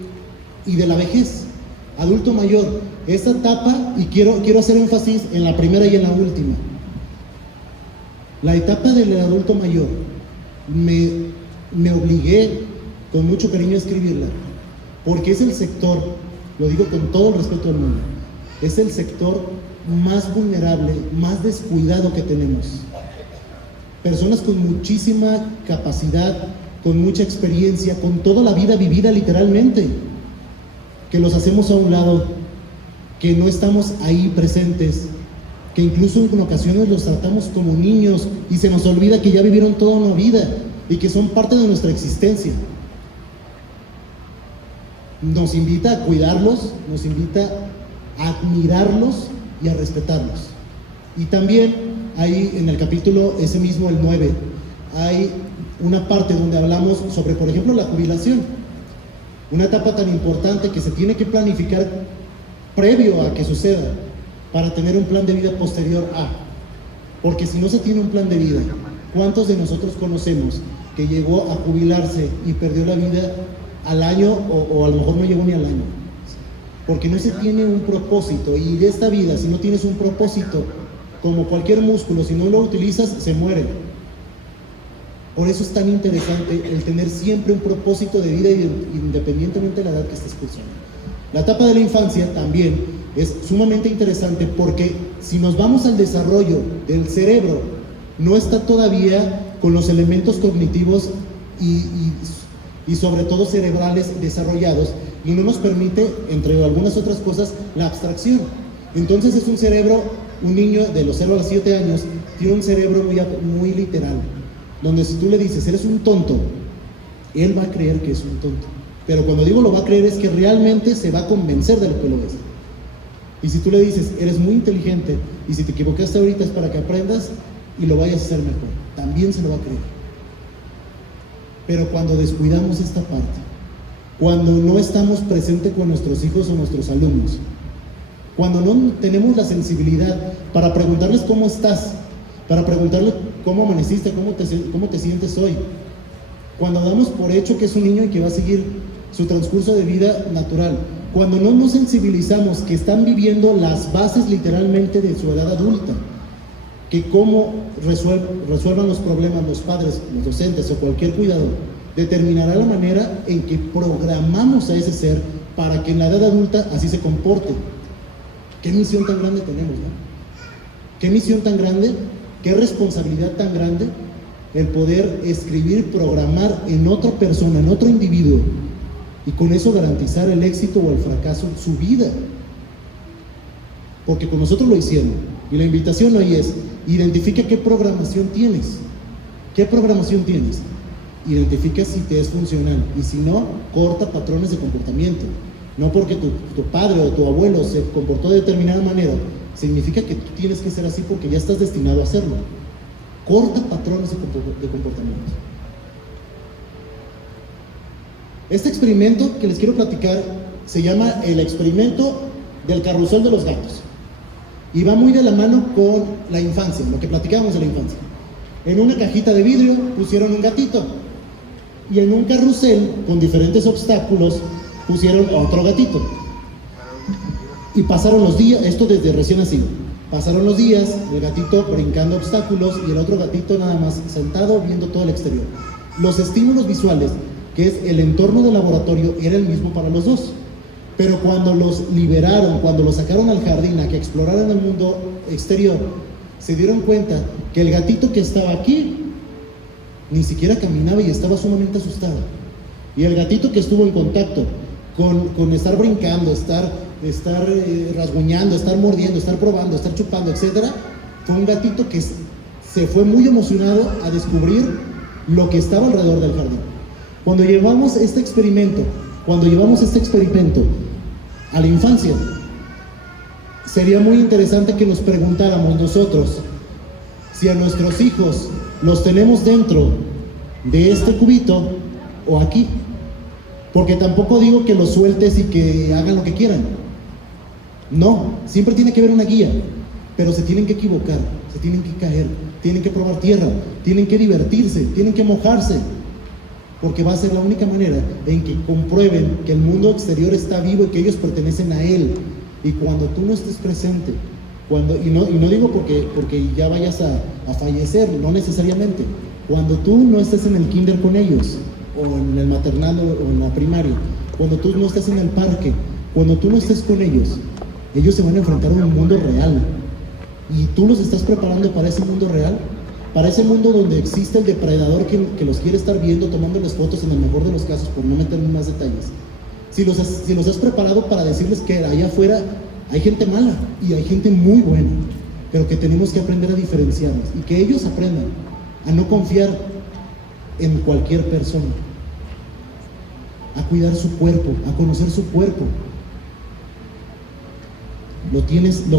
la vejez, adulto mayor. Esta etapa, y quiero hacer énfasis en la primera y en la última. La etapa del adulto mayor, me obligué con mucho cariño a escribirla, porque es el sector, lo digo con todo el respeto del mundo, es el sector más vulnerable, más descuidado que tenemos. Personas con muchísima capacidad, con mucha experiencia, con toda la vida vivida literalmente, que los hacemos a un lado, que no estamos ahí presentes, que incluso en ocasiones los tratamos como niños y se nos olvida que ya vivieron toda una vida y que son parte de nuestra existencia. Nos invita a cuidarlos, nos invita a admirarlos y a respetarlos. Y también ahí en el capítulo ese mismo, el 9, hay una parte donde hablamos sobre, por ejemplo, la jubilación, una etapa tan importante que se tiene que planificar previo a que suceda para tener un plan de vida posterior a, porque si no se tiene un plan de vida, ¿cuántos de nosotros conocemos que llegó a jubilarse y perdió la vida al año o a lo mejor no llegó ni al año? Porque no se tiene un propósito, y de esta vida, si no tienes un propósito, como cualquier músculo, si no lo utilizas, se muere. Por eso es tan interesante el tener siempre un propósito de vida independientemente de la edad que estés cursando. La etapa de la infancia también es sumamente interesante porque si nos vamos al desarrollo del cerebro, no está todavía con los elementos cognitivos y sobre todo cerebrales desarrollados, y no nos permite, entre algunas otras cosas, la abstracción. Entonces es un cerebro, un niño de los 0 a los 7 años tiene un cerebro muy literal, donde si tú le dices eres un tonto, él va a creer que es un tonto. Pero cuando digo lo va a creer es que realmente se va a convencer de lo que lo es. Y si tú le dices eres muy inteligente y si te equivocaste ahorita es para que aprendas, y lo vayas a hacer mejor, también se lo va a creer. Pero cuando descuidamos esta parte, cuando no estamos presentes con nuestros hijos o nuestros alumnos, cuando no tenemos la sensibilidad para preguntarles cómo estás, para preguntarles cómo amaneciste, cómo te sientes hoy, cuando damos por hecho que es un niño y que va a seguir su transcurso de vida natural, cuando no nos sensibilizamos que están viviendo las bases literalmente de su edad adulta, que cómo resuelvan los problemas los padres, los docentes o cualquier cuidador, determinará la manera en que programamos a ese ser para que en la edad adulta así se comporte. ¿Qué misión tan grande tenemos, no? ¿Qué misión tan grande? ¿Qué responsabilidad tan grande? El poder escribir, programar en otra persona, en otro individuo, y con eso garantizar el éxito o el fracaso en su vida. Porque con nosotros lo hicieron, y la invitación hoy es: identifica qué programación tienes. ¿Qué programación tienes? Identifica si te es funcional, y si no, corta patrones de comportamiento. No porque tu padre o tu abuelo se comportó de determinada manera, significa que tú tienes que ser así porque ya estás destinado a hacerlo. Corta patrones de comportamiento. Este experimento que les quiero platicar se llama el experimento del carrusel de los gatos. Y va muy de la mano con la infancia, lo que platicábamos de la infancia. En una cajita de vidrio pusieron un gatito, y en un carrusel con diferentes obstáculos pusieron otro gatito. Y pasaron los días, esto desde recién nacido, pasaron los días, el gatito brincando obstáculos y el otro gatito nada más sentado viendo todo el exterior. Los estímulos visuales, que es el entorno del laboratorio, era el mismo para los dos. Pero cuando los liberaron, cuando los sacaron al jardín a que exploraran el mundo exterior, se dieron cuenta que el gatito que estaba aquí ni siquiera caminaba y estaba sumamente asustado. Y el gatito que estuvo en contacto con estar brincando, estar rasguñando, estar mordiendo, estar probando, estar chupando, etc., fue un gatito que se fue muy emocionado a descubrir lo que estaba alrededor del jardín. Cuando llevamos este experimento a la infancia, sería muy interesante que nos preguntáramos nosotros si a nuestros hijos los tenemos dentro de este cubito o aquí. Porque tampoco digo que los sueltes y que hagan lo que quieran. No, siempre tiene que haber una guía, pero se tienen que equivocar, se tienen que caer, tienen que probar tierra, tienen que divertirse, tienen que mojarse, porque va a ser la única manera en que comprueben que el mundo exterior está vivo y que ellos pertenecen a él. Y cuando tú no estés presente, y no digo porque ya vayas a fallecer, no necesariamente, cuando tú no estés en el kinder con ellos, o en el maternal o en la primaria, cuando tú no estés en el parque, cuando tú no estés con ellos, ellos se van a enfrentar a un mundo real. Y tú los estás preparando para ese mundo real, para ese mundo donde existe el depredador que los quiere estar viendo, tomándoles fotos en el mejor de los casos, por no meterme más detalles. Si los has preparado para decirles que allá afuera hay gente mala y hay gente muy buena, pero que tenemos que aprender a diferenciarnos y que ellos aprendan a no confiar en cualquier persona, a cuidar su cuerpo, a conocer su cuerpo. ¿Los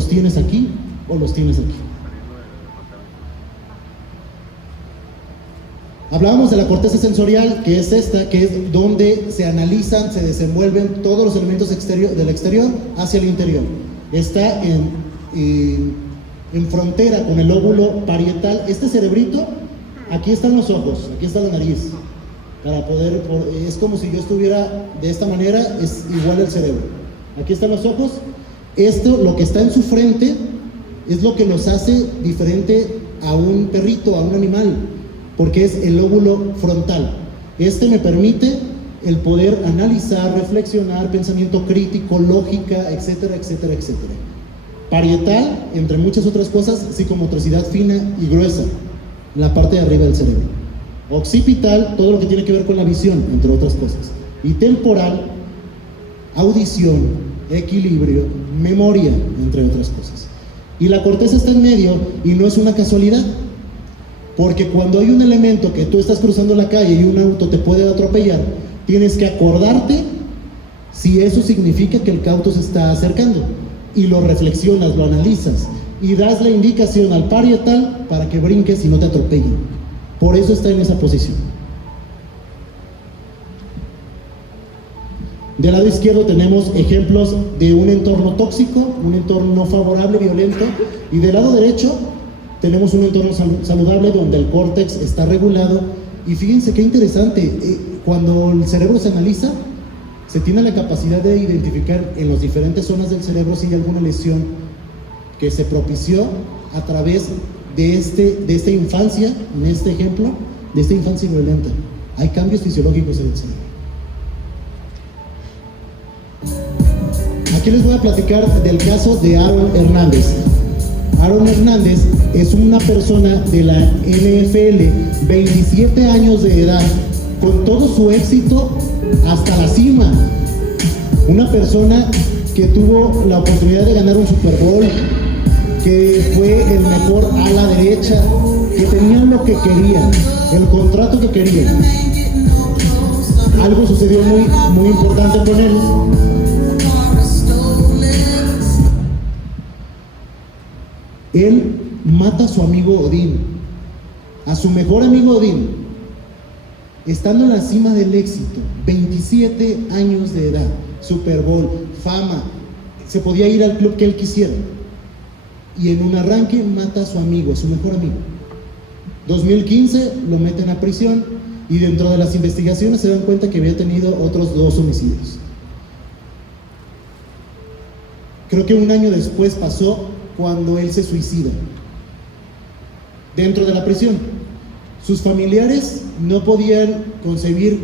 tienes aquí o los tienes aquí? Hablábamos de la corteza sensorial, que es esta, que es donde se analizan, se desenvuelven todos los elementos del exterior hacia el interior. Está en frontera con el lóbulo parietal. Este cerebrito, aquí están los ojos, aquí está la nariz. Es como si yo estuviera de esta manera, es igual el cerebro. Aquí están los ojos. Esto, lo que está en su frente, es lo que los hace diferente a un perrito, a un animal, porque es el lóbulo frontal. Este me permite el poder analizar, reflexionar, pensamiento crítico, lógica, etcétera, etcétera, etcétera. Parietal, entre muchas otras cosas, psicomotricidad fina y gruesa, en la parte de arriba del cerebro. Occipital, todo lo que tiene que ver con la visión, entre otras cosas. Y temporal, audición, equilibrio, memoria, entre otras cosas. Y la corteza está en medio, y no es una casualidad, porque cuando hay un elemento que tú estás cruzando la calle y un auto te puede atropellar, tienes que acordarte si eso significa que el auto se está acercando, y lo reflexionas, lo analizas, y das la indicación al parietal para que brinques y no te atropellen. Por eso está en esa posición. Del lado izquierdo tenemos ejemplos de un entorno tóxico, un entorno no favorable, violento, y del lado derecho tenemos un entorno saludable donde el córtex está regulado. Y fíjense qué interesante, cuando el cerebro se analiza, se tiene la capacidad de identificar en las diferentes zonas del cerebro si hay alguna lesión que se propició a través de esta infancia, en este ejemplo, de esta infancia violenta. Hay cambios fisiológicos en el cerebro. Aquí les voy a platicar del caso de Aaron Hernández. Aaron Hernández es una persona de la NFL, 27 años de edad, con todo su éxito hasta la cima. Una persona que tuvo la oportunidad de ganar un Super Bowl, que fue el mejor ala derecha, que tenía lo que quería, el contrato que quería. Algo sucedió muy importante con él. Él mata a su amigo Odín, a su mejor amigo Odín, estando en la cima del éxito, 27 años de edad, Super Bowl, fama, se podía ir al club que él quisiera. Y en un arranque mata a su amigo, a su mejor amigo. 2015 lo meten a prisión y dentro de las investigaciones se dan cuenta que había tenido otros 2 homicidios. Creo que un año después pasó cuando él se suicida dentro de la prisión. Sus familiares no podían concebir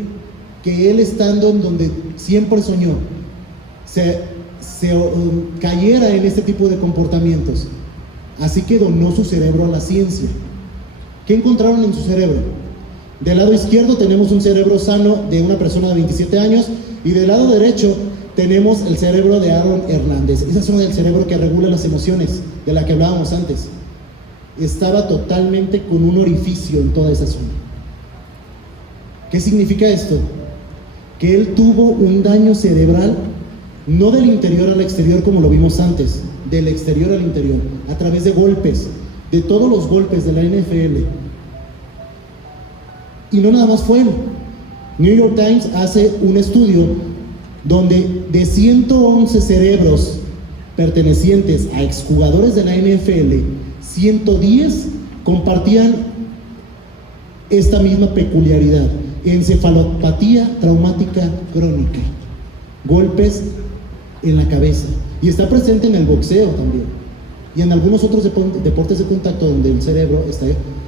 que él, estando en donde siempre soñó, se cayera en este tipo de comportamientos. Así que donó su cerebro a la ciencia. ¿Qué encontraron en su cerebro? Del lado izquierdo tenemos un cerebro sano de una persona de 27 años y del lado derecho tenemos el cerebro de Aaron Hernández. Esa zona del cerebro que regula las emociones, de la que hablábamos antes, estaba totalmente con un orificio en toda esa zona. ¿Qué significa esto? Que él tuvo un daño cerebral, no del interior al exterior como lo vimos antes, del exterior al interior, a través de golpes, de todos los golpes de la NFL. Y no nada más fue él. New York Times hace un estudio donde de 111 cerebros pertenecientes a exjugadores de la NFL, 110 compartían esta misma peculiaridad: encefalopatía traumática crónica, golpes en la cabeza, y está presente en el boxeo también y en algunos otros deportes de contacto donde el cerebro está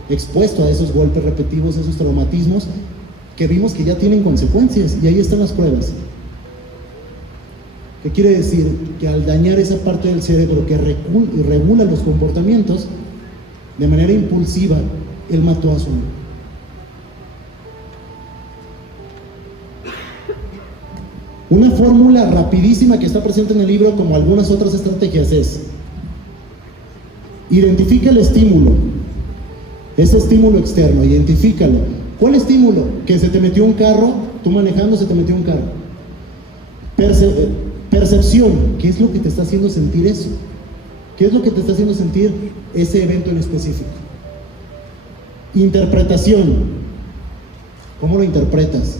expuesto a esos golpes repetitivos, esos traumatismos que vimos que ya tienen consecuencias, y ahí están las pruebas. ¿Qué quiere decir? Que al dañar esa parte del cerebro que regula los comportamientos, de manera impulsiva, él mató a su amigo. Una fórmula rapidísima que está presente en el libro, como algunas otras estrategias, es: identifica el estímulo, ese estímulo externo, identifícalo. ¿Cuál estímulo? Que se te metió un carro, tú manejando, se te metió un carro. Percepción, ¿qué es lo que te está haciendo sentir eso? ¿Qué es lo que te está haciendo sentir ese evento en específico? Interpretación, ¿cómo lo interpretas?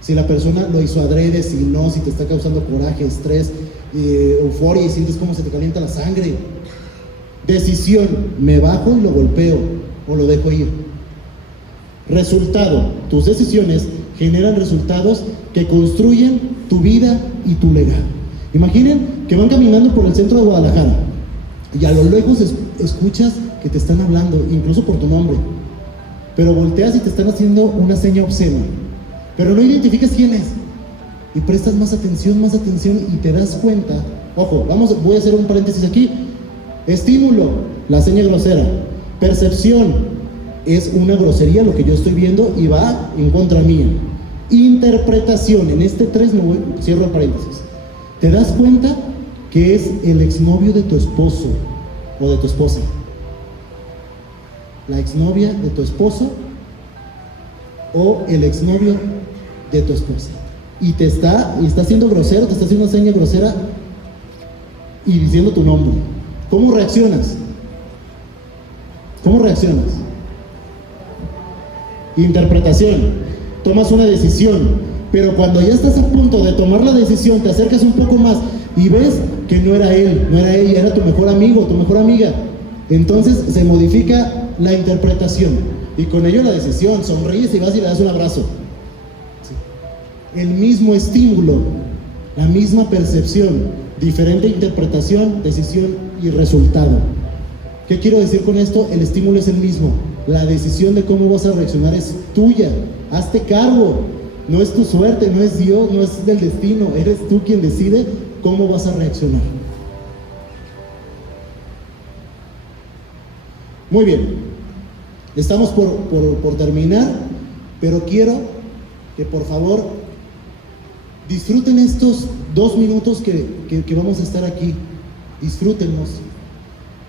Si la persona lo hizo adrede, si no, si te está causando coraje, estrés, euforia y sientes cómo se te calienta la sangre. Decisión, ¿me bajo y lo golpeo o lo dejo ir? Resultado, tus decisiones generan resultados que construyen tu vida y tu legado. Imaginen que van caminando por el centro de Guadalajara y a lo lejos escuchas que te están hablando, incluso por tu nombre, pero volteas y te están haciendo una seña obscena, pero no identificas quién es y prestas más atención y te das cuenta. Ojo, voy a hacer un paréntesis aquí. Estímulo, la seña grosera. Percepción, es una grosería lo que yo estoy viendo y va en contra mía. Interpretación, en este 3 cierro el paréntesis. Te das cuenta que es el exnovio de tu esposo o de tu esposa, la exnovia de tu esposo o el exnovio de tu esposa, y está siendo grosero, te está haciendo una seña grosera y diciendo tu nombre. ¿Cómo reaccionas? ¿Cómo reaccionas? Interpretación. Tomas una decisión, pero cuando ya estás a punto de tomar la decisión, te acercas un poco más y ves que no era él, no era ella, era tu mejor amigo, tu mejor amiga. Entonces se modifica la interpretación y con ello la decisión. Sonríes y vas y le das un abrazo. Sí. El mismo estímulo, la misma percepción, diferente interpretación, decisión y resultado. ¿Qué quiero decir con esto? El estímulo es el mismo. La decisión de cómo vas a reaccionar es tuya. Hazte cargo. No es tu suerte, no es Dios, no es del destino. Eres tú quien decide cómo vas a reaccionar. Muy bien. Estamos por terminar, pero quiero que por favor disfruten estos 2 minutos que vamos a estar aquí. Disfrútenlos.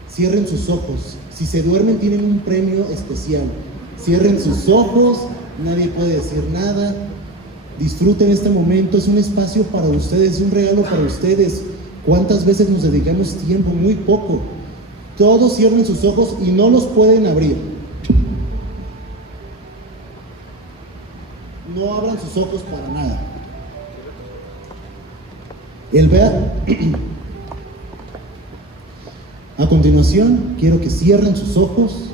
Cierren sus ojos. Si se duermen tienen un premio especial. Cierren sus ojos, nadie puede decir nada. Disfruten este momento, es un espacio para ustedes, es un regalo para ustedes. ¿Cuántas veces nos dedicamos tiempo? Muy poco. Todos cierren sus ojos y no los pueden abrir. No abran sus ojos para nada. A continuación, quiero que cierren sus ojos,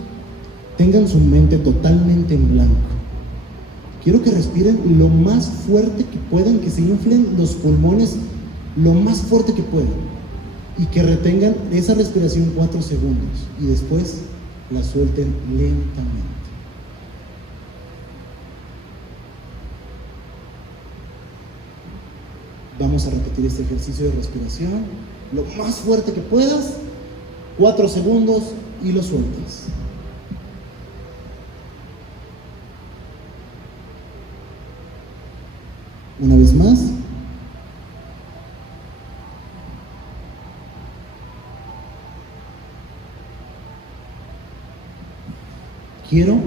tengan su mente totalmente en blanco. Quiero que respiren lo más fuerte que puedan, que se inflen los pulmones lo más fuerte que puedan y que retengan esa respiración 4 segundos y después la suelten lentamente. Vamos a repetir este ejercicio de respiración lo más fuerte que puedas, 4 segundos y lo sueltas. Una vez más. Quiero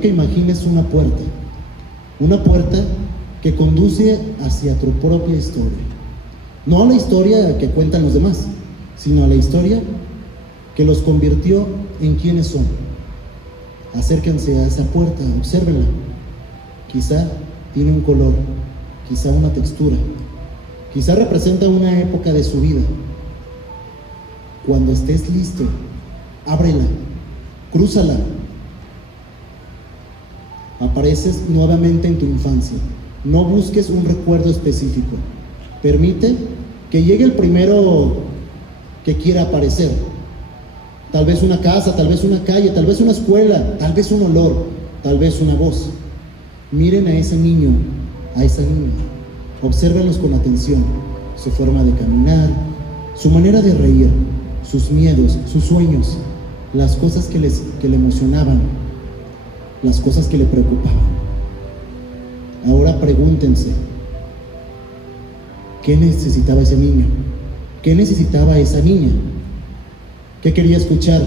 que imagines una puerta que conduce hacia tu propia historia. No a la historia que cuentan los demás, sino a la historia que los convirtió en quienes son. Acérquense a esa puerta, obsérvenla. Quizá tiene un color, quizá una textura, quizá representa una época de su vida. Cuando estés listo, ábrela, crúzala. Apareces nuevamente en tu infancia. No busques un recuerdo específico. Permite que llegue el primero que quiera aparecer. Tal vez una casa, tal vez una calle, tal vez una escuela, tal vez un olor, tal vez una voz. Miren a ese niño, a esa niña. Obsérvenlos con atención. Su forma de caminar, su manera de reír, sus miedos, sus sueños, las cosas que le emocionaban, las cosas que le preocupaban. Ahora pregúntense, ¿qué necesitaba ese niño? ¿Qué necesitaba esa niña? ¿Qué quería escuchar?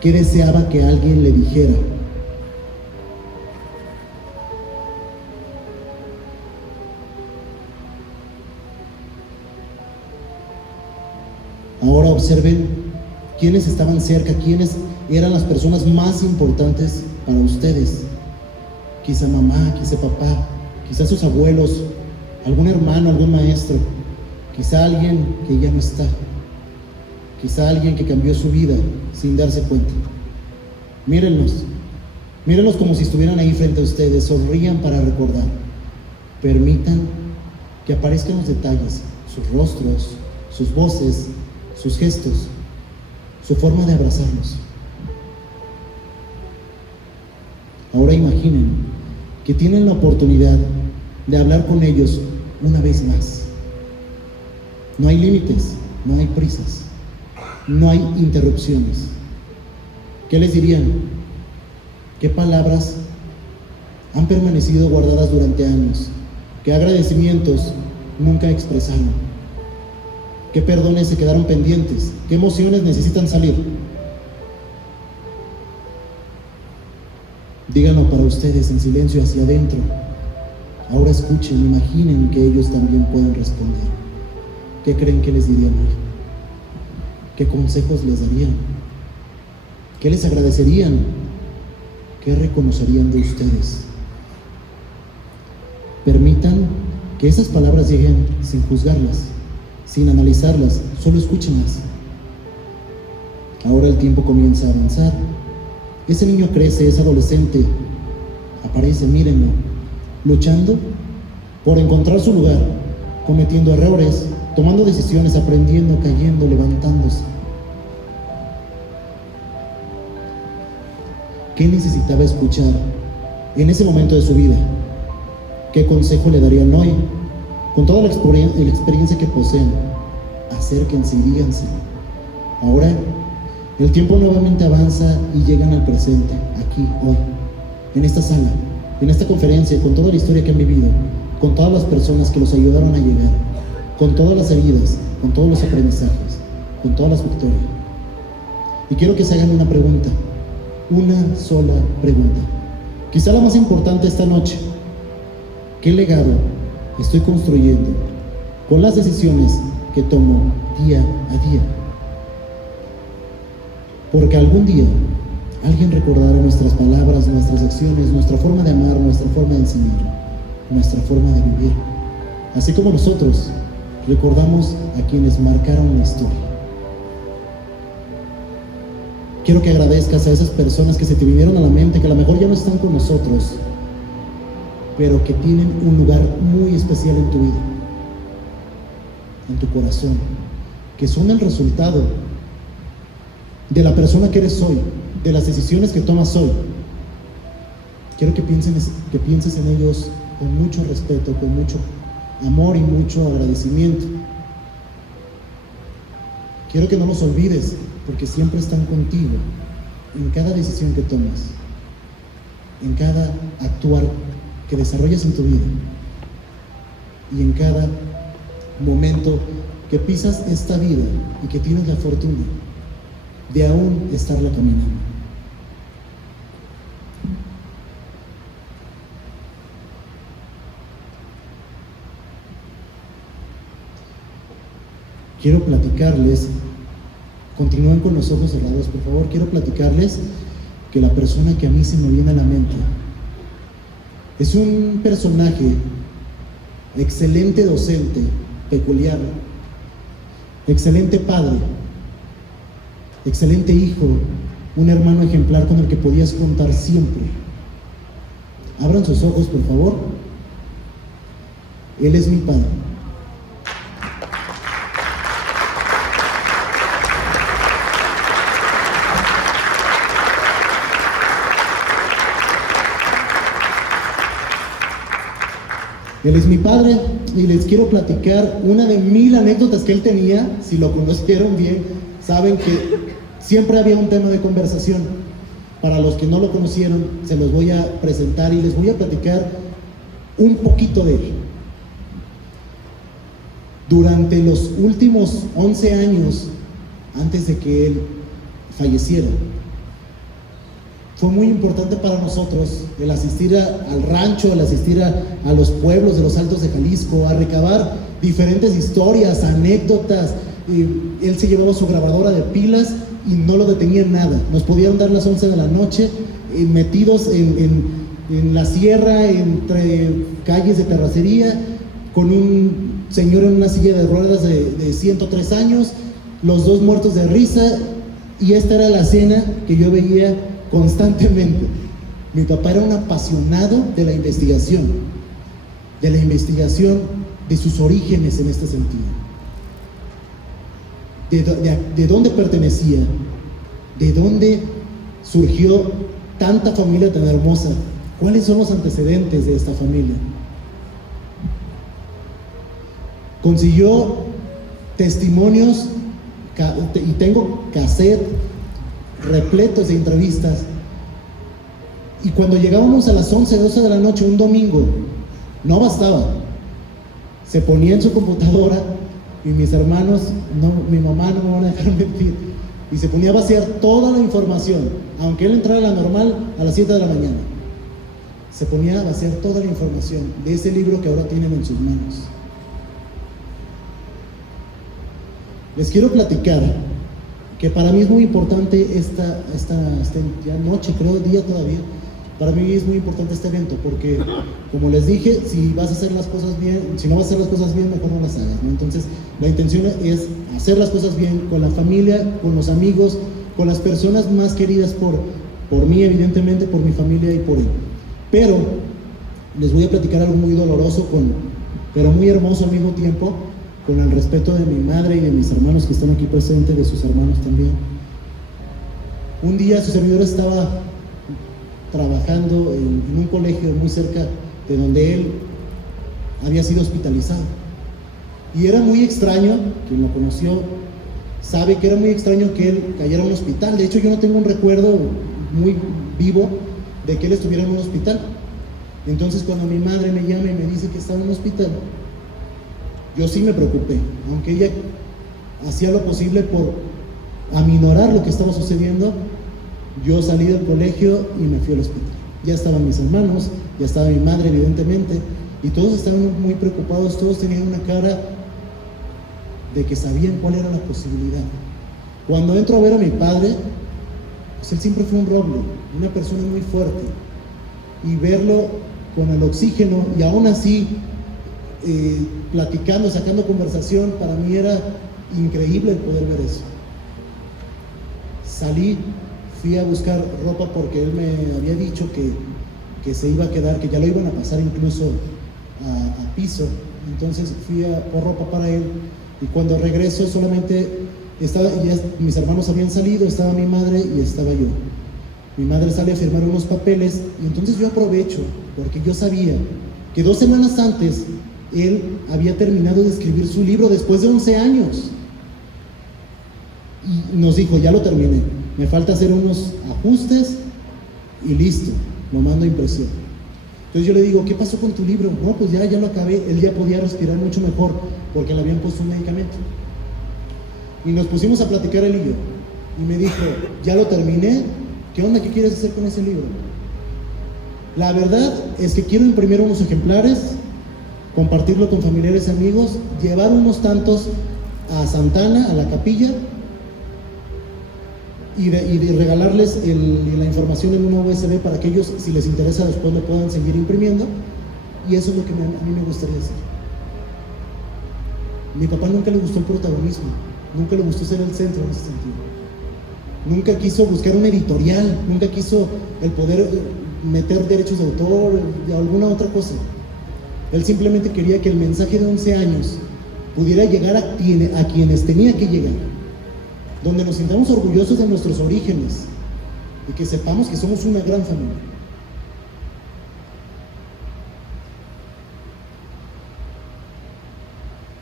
¿Qué deseaba que alguien le dijera? Ahora observen quiénes estaban cerca, quiénes eran las personas más importantes para ustedes. Quizá mamá, quizá papá, quizá sus abuelos, algún hermano, algún maestro, quizá alguien que ya no está, quizá alguien que cambió su vida sin darse cuenta. Mírenlos como si estuvieran ahí frente a ustedes, sonrían para recordar. Permitan que aparezcan los detalles, sus rostros, sus voces, sus gestos, su forma de abrazarlos. Ahora imaginen que tienen la oportunidad de hablar con ellos una vez más. No hay límites, no hay prisas, no hay interrupciones. ¿Qué les dirían? ¿Qué palabras han permanecido guardadas durante años? ¿Qué agradecimientos nunca expresaron? ¿Qué perdones se quedaron pendientes? ¿Qué emociones necesitan salir? Díganlo para ustedes en silencio hacia adentro. Ahora escuchen, imaginen que ellos también pueden responder. ¿Qué creen que les dirían hoy? ¿Qué consejos les darían? ¿Qué les agradecerían? ¿Qué reconocerían de ustedes? Permitan que esas palabras lleguen sin juzgarlas, sin analizarlas, solo escúchenlas. Ahora el tiempo comienza a avanzar. Ese niño crece, es adolescente, aparece, mírenlo, luchando por encontrar su lugar, cometiendo errores, tomando decisiones, aprendiendo, cayendo, levantándose. ¿Qué necesitaba escuchar en ese momento de su vida? ¿Qué consejo le darían hoy? Con toda la experiencia que poseen, acérquense y díganse. Ahora, el tiempo nuevamente avanza y llegan al presente, aquí, hoy, en esta sala, en esta conferencia, con toda la historia que han vivido, con todas las personas que los ayudaron a llegar, con todas las heridas, con todos los aprendizajes, con todas las victorias. Y quiero que se hagan una pregunta, una sola pregunta, quizá la más importante esta noche. ¿Qué legado estoy construyendo con las decisiones que tomo día a día? Porque algún día alguien recordará nuestras palabras, nuestras acciones, nuestra forma de amar, nuestra forma de enseñar, nuestra forma de vivir. Así como nosotros recordamos a quienes marcaron la historia. Quiero que agradezcas a esas personas que se te vinieron a la mente, que a lo mejor ya no están con nosotros, pero que tienen un lugar muy especial en tu vida, en tu corazón, que son el resultado de la persona que eres hoy, de las decisiones que tomas hoy. Quiero que pienses en ellos con mucho respeto, con mucho amor y mucho agradecimiento. Quiero que no los olvides, porque siempre están contigo, en cada decisión que tomas, en cada actuar que desarrollas en tu vida y en cada momento que pisas esta vida y que tienes la fortuna de aún estarla caminando. Quiero platicarles, continúen con los ojos cerrados, por favor. Quiero platicarles que la persona que a mí se me viene a la mente es un personaje excelente docente, peculiar, excelente padre, excelente hijo, un hermano ejemplar con el que podías contar siempre. Abran sus ojos, por favor. Él es mi padre. Él es mi padre y les quiero platicar una de 1000 anécdotas que él tenía. Si lo conocieron bien, saben que siempre había un tema de conversación. Para los que no lo conocieron, se los voy a presentar y les voy a platicar un poquito de él. Durante los últimos 11 años, antes de que él falleciera, fue muy importante para nosotros el asistir al rancho, el asistir a los pueblos de los Altos de Jalisco, a recabar diferentes historias, anécdotas. Él se llevaba su grabadora de pilas y no lo detenían nada. Nos podían dar las 11 de la noche metidos en la sierra, entre calles de terracería, con un señor en una silla de ruedas de 103 años, los dos muertos de risa, y esta era la escena que yo veía constantemente. Mi papá era un apasionado de la investigación de sus orígenes en este sentido, de dónde pertenecía, de dónde surgió tanta familia tan hermosa, cuáles son los antecedentes de esta familia. Consiguió testimonios y tengo cassette repletos de entrevistas. Y cuando llegábamos a las 11, 12 de la noche un domingo, no bastaba. Se ponía en su computadora y mis hermanos, mi mamá no me van a dejar mentir, y se ponía a vaciar toda la información, aunque él entrara a la normal a las 7 de la mañana. Se ponía a vaciar toda la información de ese libro que ahora tienen en sus manos. Les quiero platicar que para mí es muy importante esta ya noche, creo, día todavía. Para mí es muy importante este evento porque, como les dije, si vas a hacer las cosas bien, si no vas a hacer las cosas bien, mejor no las hagas, ¿no? Entonces, la intención es hacer las cosas bien con la familia, con los amigos, con las personas más queridas por mí, evidentemente, por mi familia y por él. Pero les voy a platicar algo muy doloroso, pero muy hermoso al mismo tiempo, con el respeto de mi madre y de mis hermanos que están aquí presentes, de sus hermanos también. Un día su servidor estaba trabajando en un colegio muy cerca de donde él había sido hospitalizado. Y era muy extraño, quien lo conoció sabe que era muy extraño que él cayera a un hospital. De hecho, yo no tengo un recuerdo muy vivo de que él estuviera en un hospital. Entonces, cuando mi madre me llama y me dice que estaba en un hospital, yo sí me preocupé, aunque ella hacía lo posible por aminorar lo que estaba sucediendo. Yo salí del colegio y me fui al hospital. Ya estaban mis hermanos, ya estaba mi madre, evidentemente, y todos estaban muy preocupados, todos tenían una cara de que sabían cuál era la posibilidad. Cuando entro a ver a mi padre, pues él siempre fue un roble, una persona muy fuerte, y verlo con el oxígeno y aún así platicando, sacando conversación, para mí era increíble el poder ver eso. Salí, fui a buscar ropa porque él me había dicho que se iba a quedar, que ya lo iban a pasar incluso a piso. Entonces fui por ropa para él, y cuando regreso solamente ya mis hermanos habían salido, estaba mi madre y estaba yo. Mi madre sale a firmar unos papeles y entonces yo aprovecho porque yo sabía que 2 semanas antes él había terminado de escribir su libro después de 11 años. Y nos dijo, ya lo terminé, me falta hacer unos ajustes y listo, lo mando a impresión. Entonces yo le digo, ¿qué pasó con tu libro? No, pues ya lo acabé. Él ya podía respirar mucho mejor porque le habían puesto un medicamento. Y nos pusimos a platicar él y yo. Y me dijo, ya lo terminé, ¿qué onda? ¿Qué quieres hacer con ese libro? La verdad es que quiero imprimir unos ejemplares, compartirlo con familiares y amigos, llevar unos tantos a Santana, a la capilla, y regalarles la información en una USB para que ellos, si les interesa, después lo puedan seguir imprimiendo. Y eso es lo que a mí me gustaría hacer. Mi papá nunca le gustó el protagonismo, nunca le gustó ser el centro en ese sentido. Nunca quiso buscar una editorial, nunca quiso el poder meter derechos de autor o alguna otra cosa. Él simplemente quería que el mensaje de 11 años pudiera llegar a quienes tenía que llegar, donde nos sintamos orgullosos de nuestros orígenes y que sepamos que somos una gran familia.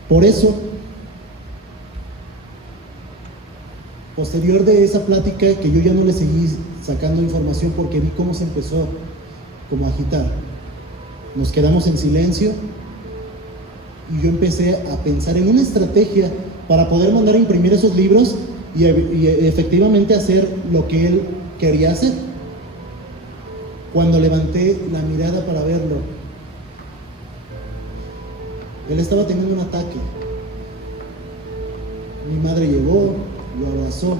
Por eso, posterior de esa plática, que yo ya no le seguí sacando información porque vi cómo se empezó como a agitar, nos quedamos en silencio y yo empecé a pensar en una estrategia para poder mandar a imprimir esos libros y efectivamente hacer lo que él quería hacer. Cuando levanté la mirada para verlo, él estaba teniendo un ataque. Mi madre llegó, lo abrazó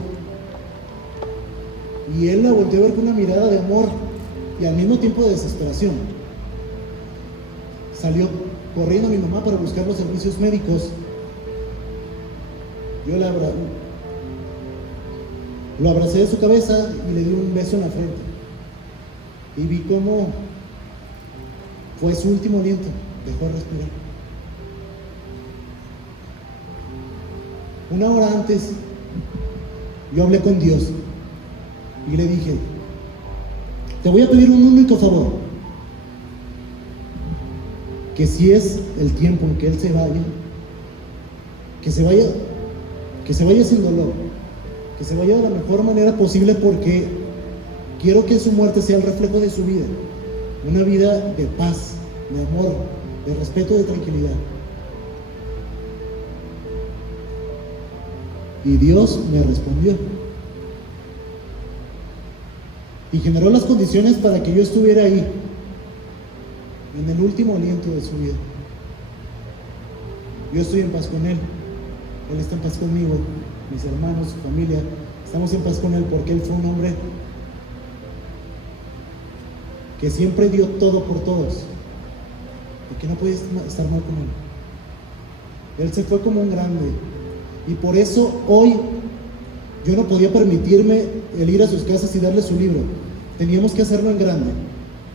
y él la volteó a ver con una mirada de amor y al mismo tiempo de desesperación. Salió corriendo a mi mamá para buscar los servicios médicos. Yo lo abracé de su cabeza y le di un beso en la frente. Y vi cómo fue su último aliento, dejó de respirar. Una hora antes, yo hablé con Dios y le dije, te voy a pedir un único favor, que si es el tiempo en que Él se vaya, que se vaya sin dolor, que se vaya de la mejor manera posible, porque quiero que su muerte sea el reflejo de su vida, una vida de paz, de amor, de respeto, de tranquilidad. Y Dios me respondió y generó las condiciones para que yo estuviera ahí en el último aliento de su vida. Yo estoy en paz con Él, Él está en paz conmigo, mis hermanos, su familia, estamos en paz con él porque él fue un hombre que siempre dio todo por todos y que no puedes estar mal con él. Él se fue como un grande y por eso hoy yo no podía permitirme el ir a sus casas y darle su libro. Teníamos que hacerlo en grande,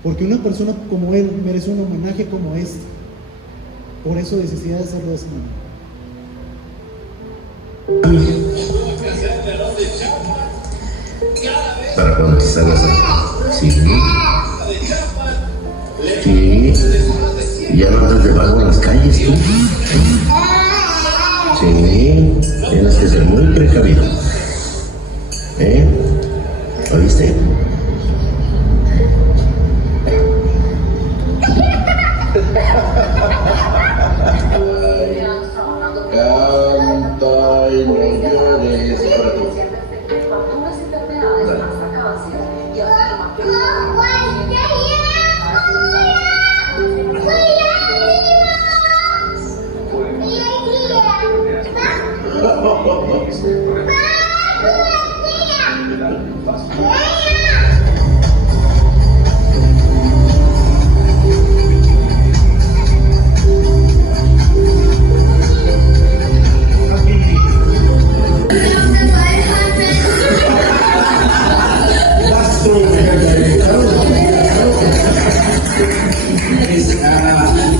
porque una persona como él merece un homenaje como este. Por eso decidí hacerlo de esa manera. Para cuando te salgas a... Sí. Sí. Ya no andas de vago en las calles, tú. Sí. Tienes que ser muy precavido. ¿Oíste? Canta y no llores. Para tú.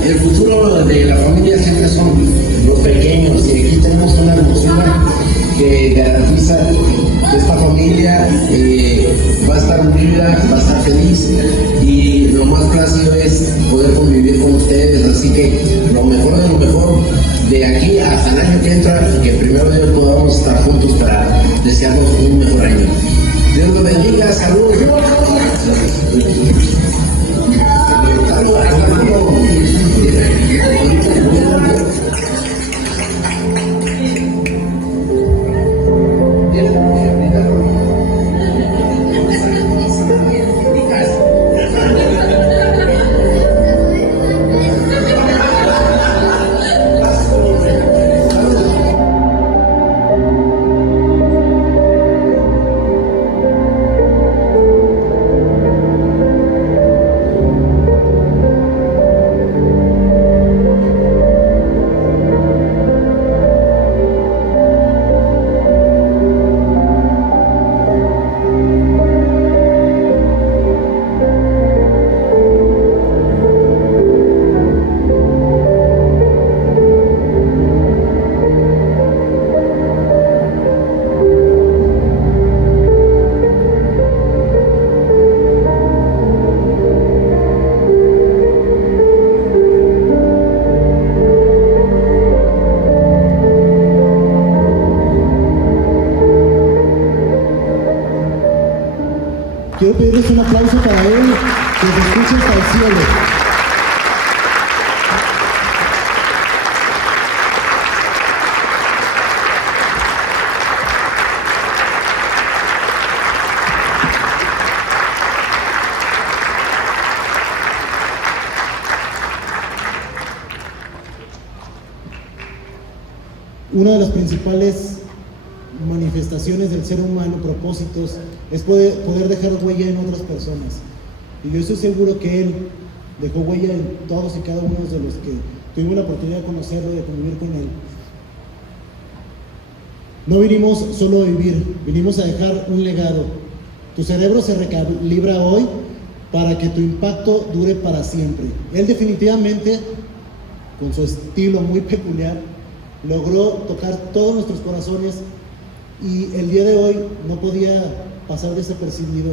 El futuro de la familia siempre son los pequeños, y aquí tenemos una hermosura que garantiza que esta familia va a estar unida, va a estar feliz, y lo más plácido es poder convivir con ustedes. Así que lo mejor de lo mejor de aquí hasta el año que entra, que primero Dios podamos estar juntos para desearnos un mejor año. Dios los bendiga, salud. Quiero pedirles un aplauso para él, que se escuche hasta el cielo. Una de las principales manifestaciones del ser humano, propósitos, es poder dejar huella en otras personas. Y yo estoy seguro que él dejó huella en todos y cada uno de los que tuvimos la oportunidad de conocerlo, de convivir con él. No vinimos solo a vivir, vinimos a dejar un legado. Tu cerebro se recalibra hoy para que tu impacto dure para siempre. Él definitivamente, con su estilo muy peculiar, logró tocar todos nuestros corazones, y el día de hoy no podía pasar desapercibido.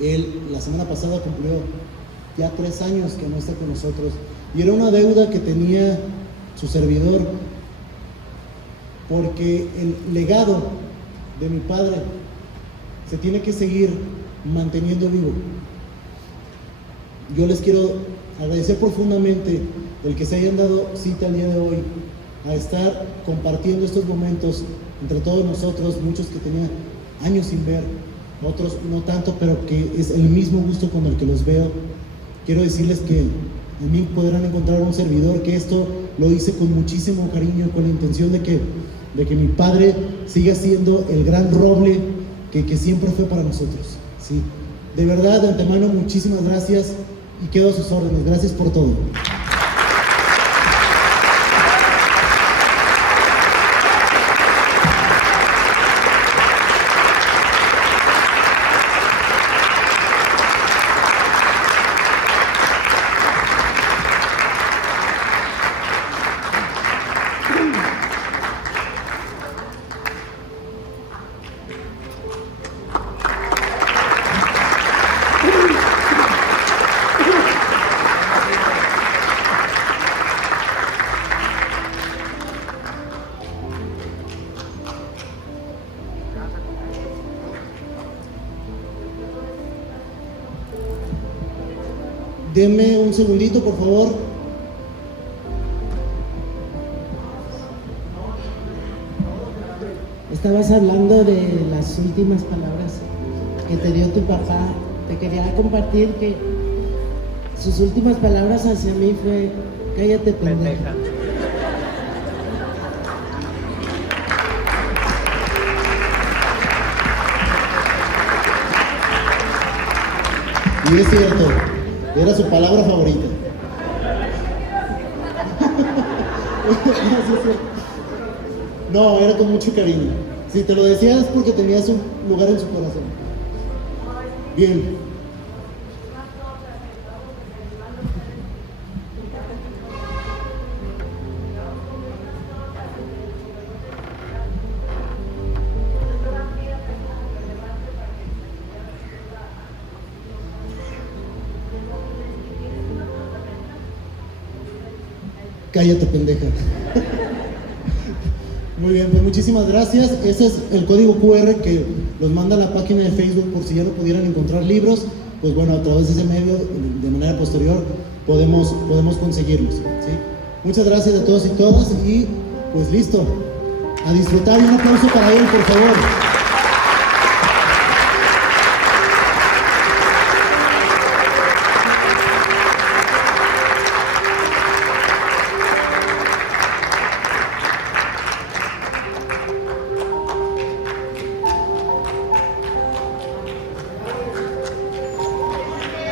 Él la semana pasada cumplió ya 3 años que no está con nosotros, y era una deuda que tenía su servidor, porque el legado de mi padre se tiene que seguir manteniendo vivo. Yo les quiero agradecer profundamente el que se hayan dado cita el día de hoy a estar compartiendo estos momentos entre todos nosotros, muchos que tenía años sin ver, otros no tanto, pero que es el mismo gusto con el que los veo. Quiero decirles que en mí podrán encontrar un servidor, que esto lo hice con muchísimo cariño, con la intención de que de que mi padre siga siendo el gran roble que siempre fue para nosotros, ¿sí? De verdad, de antemano, muchísimas gracias y quedo a sus órdenes. Gracias por todo. Denme un segundito, por favor. Estabas hablando de las últimas palabras que te dio tu papá. Te quería compartir que sus últimas palabras hacia mí fue: cállate, pendeja. Y es cierto, era su palabra favorita. No, era con mucho cariño. Si te lo decías porque tenías un lugar en su corazón. Bien. Cállate, pendeja. Muy bien, pues muchísimas gracias. Ese es el código QR que los manda a la página de Facebook por si ya no pudieran encontrar libros. Pues bueno, a través de ese medio, de manera posterior, podemos conseguirlos, ¿sí? Muchas gracias a todos y todas y pues listo. A disfrutar y un aplauso para él, por favor.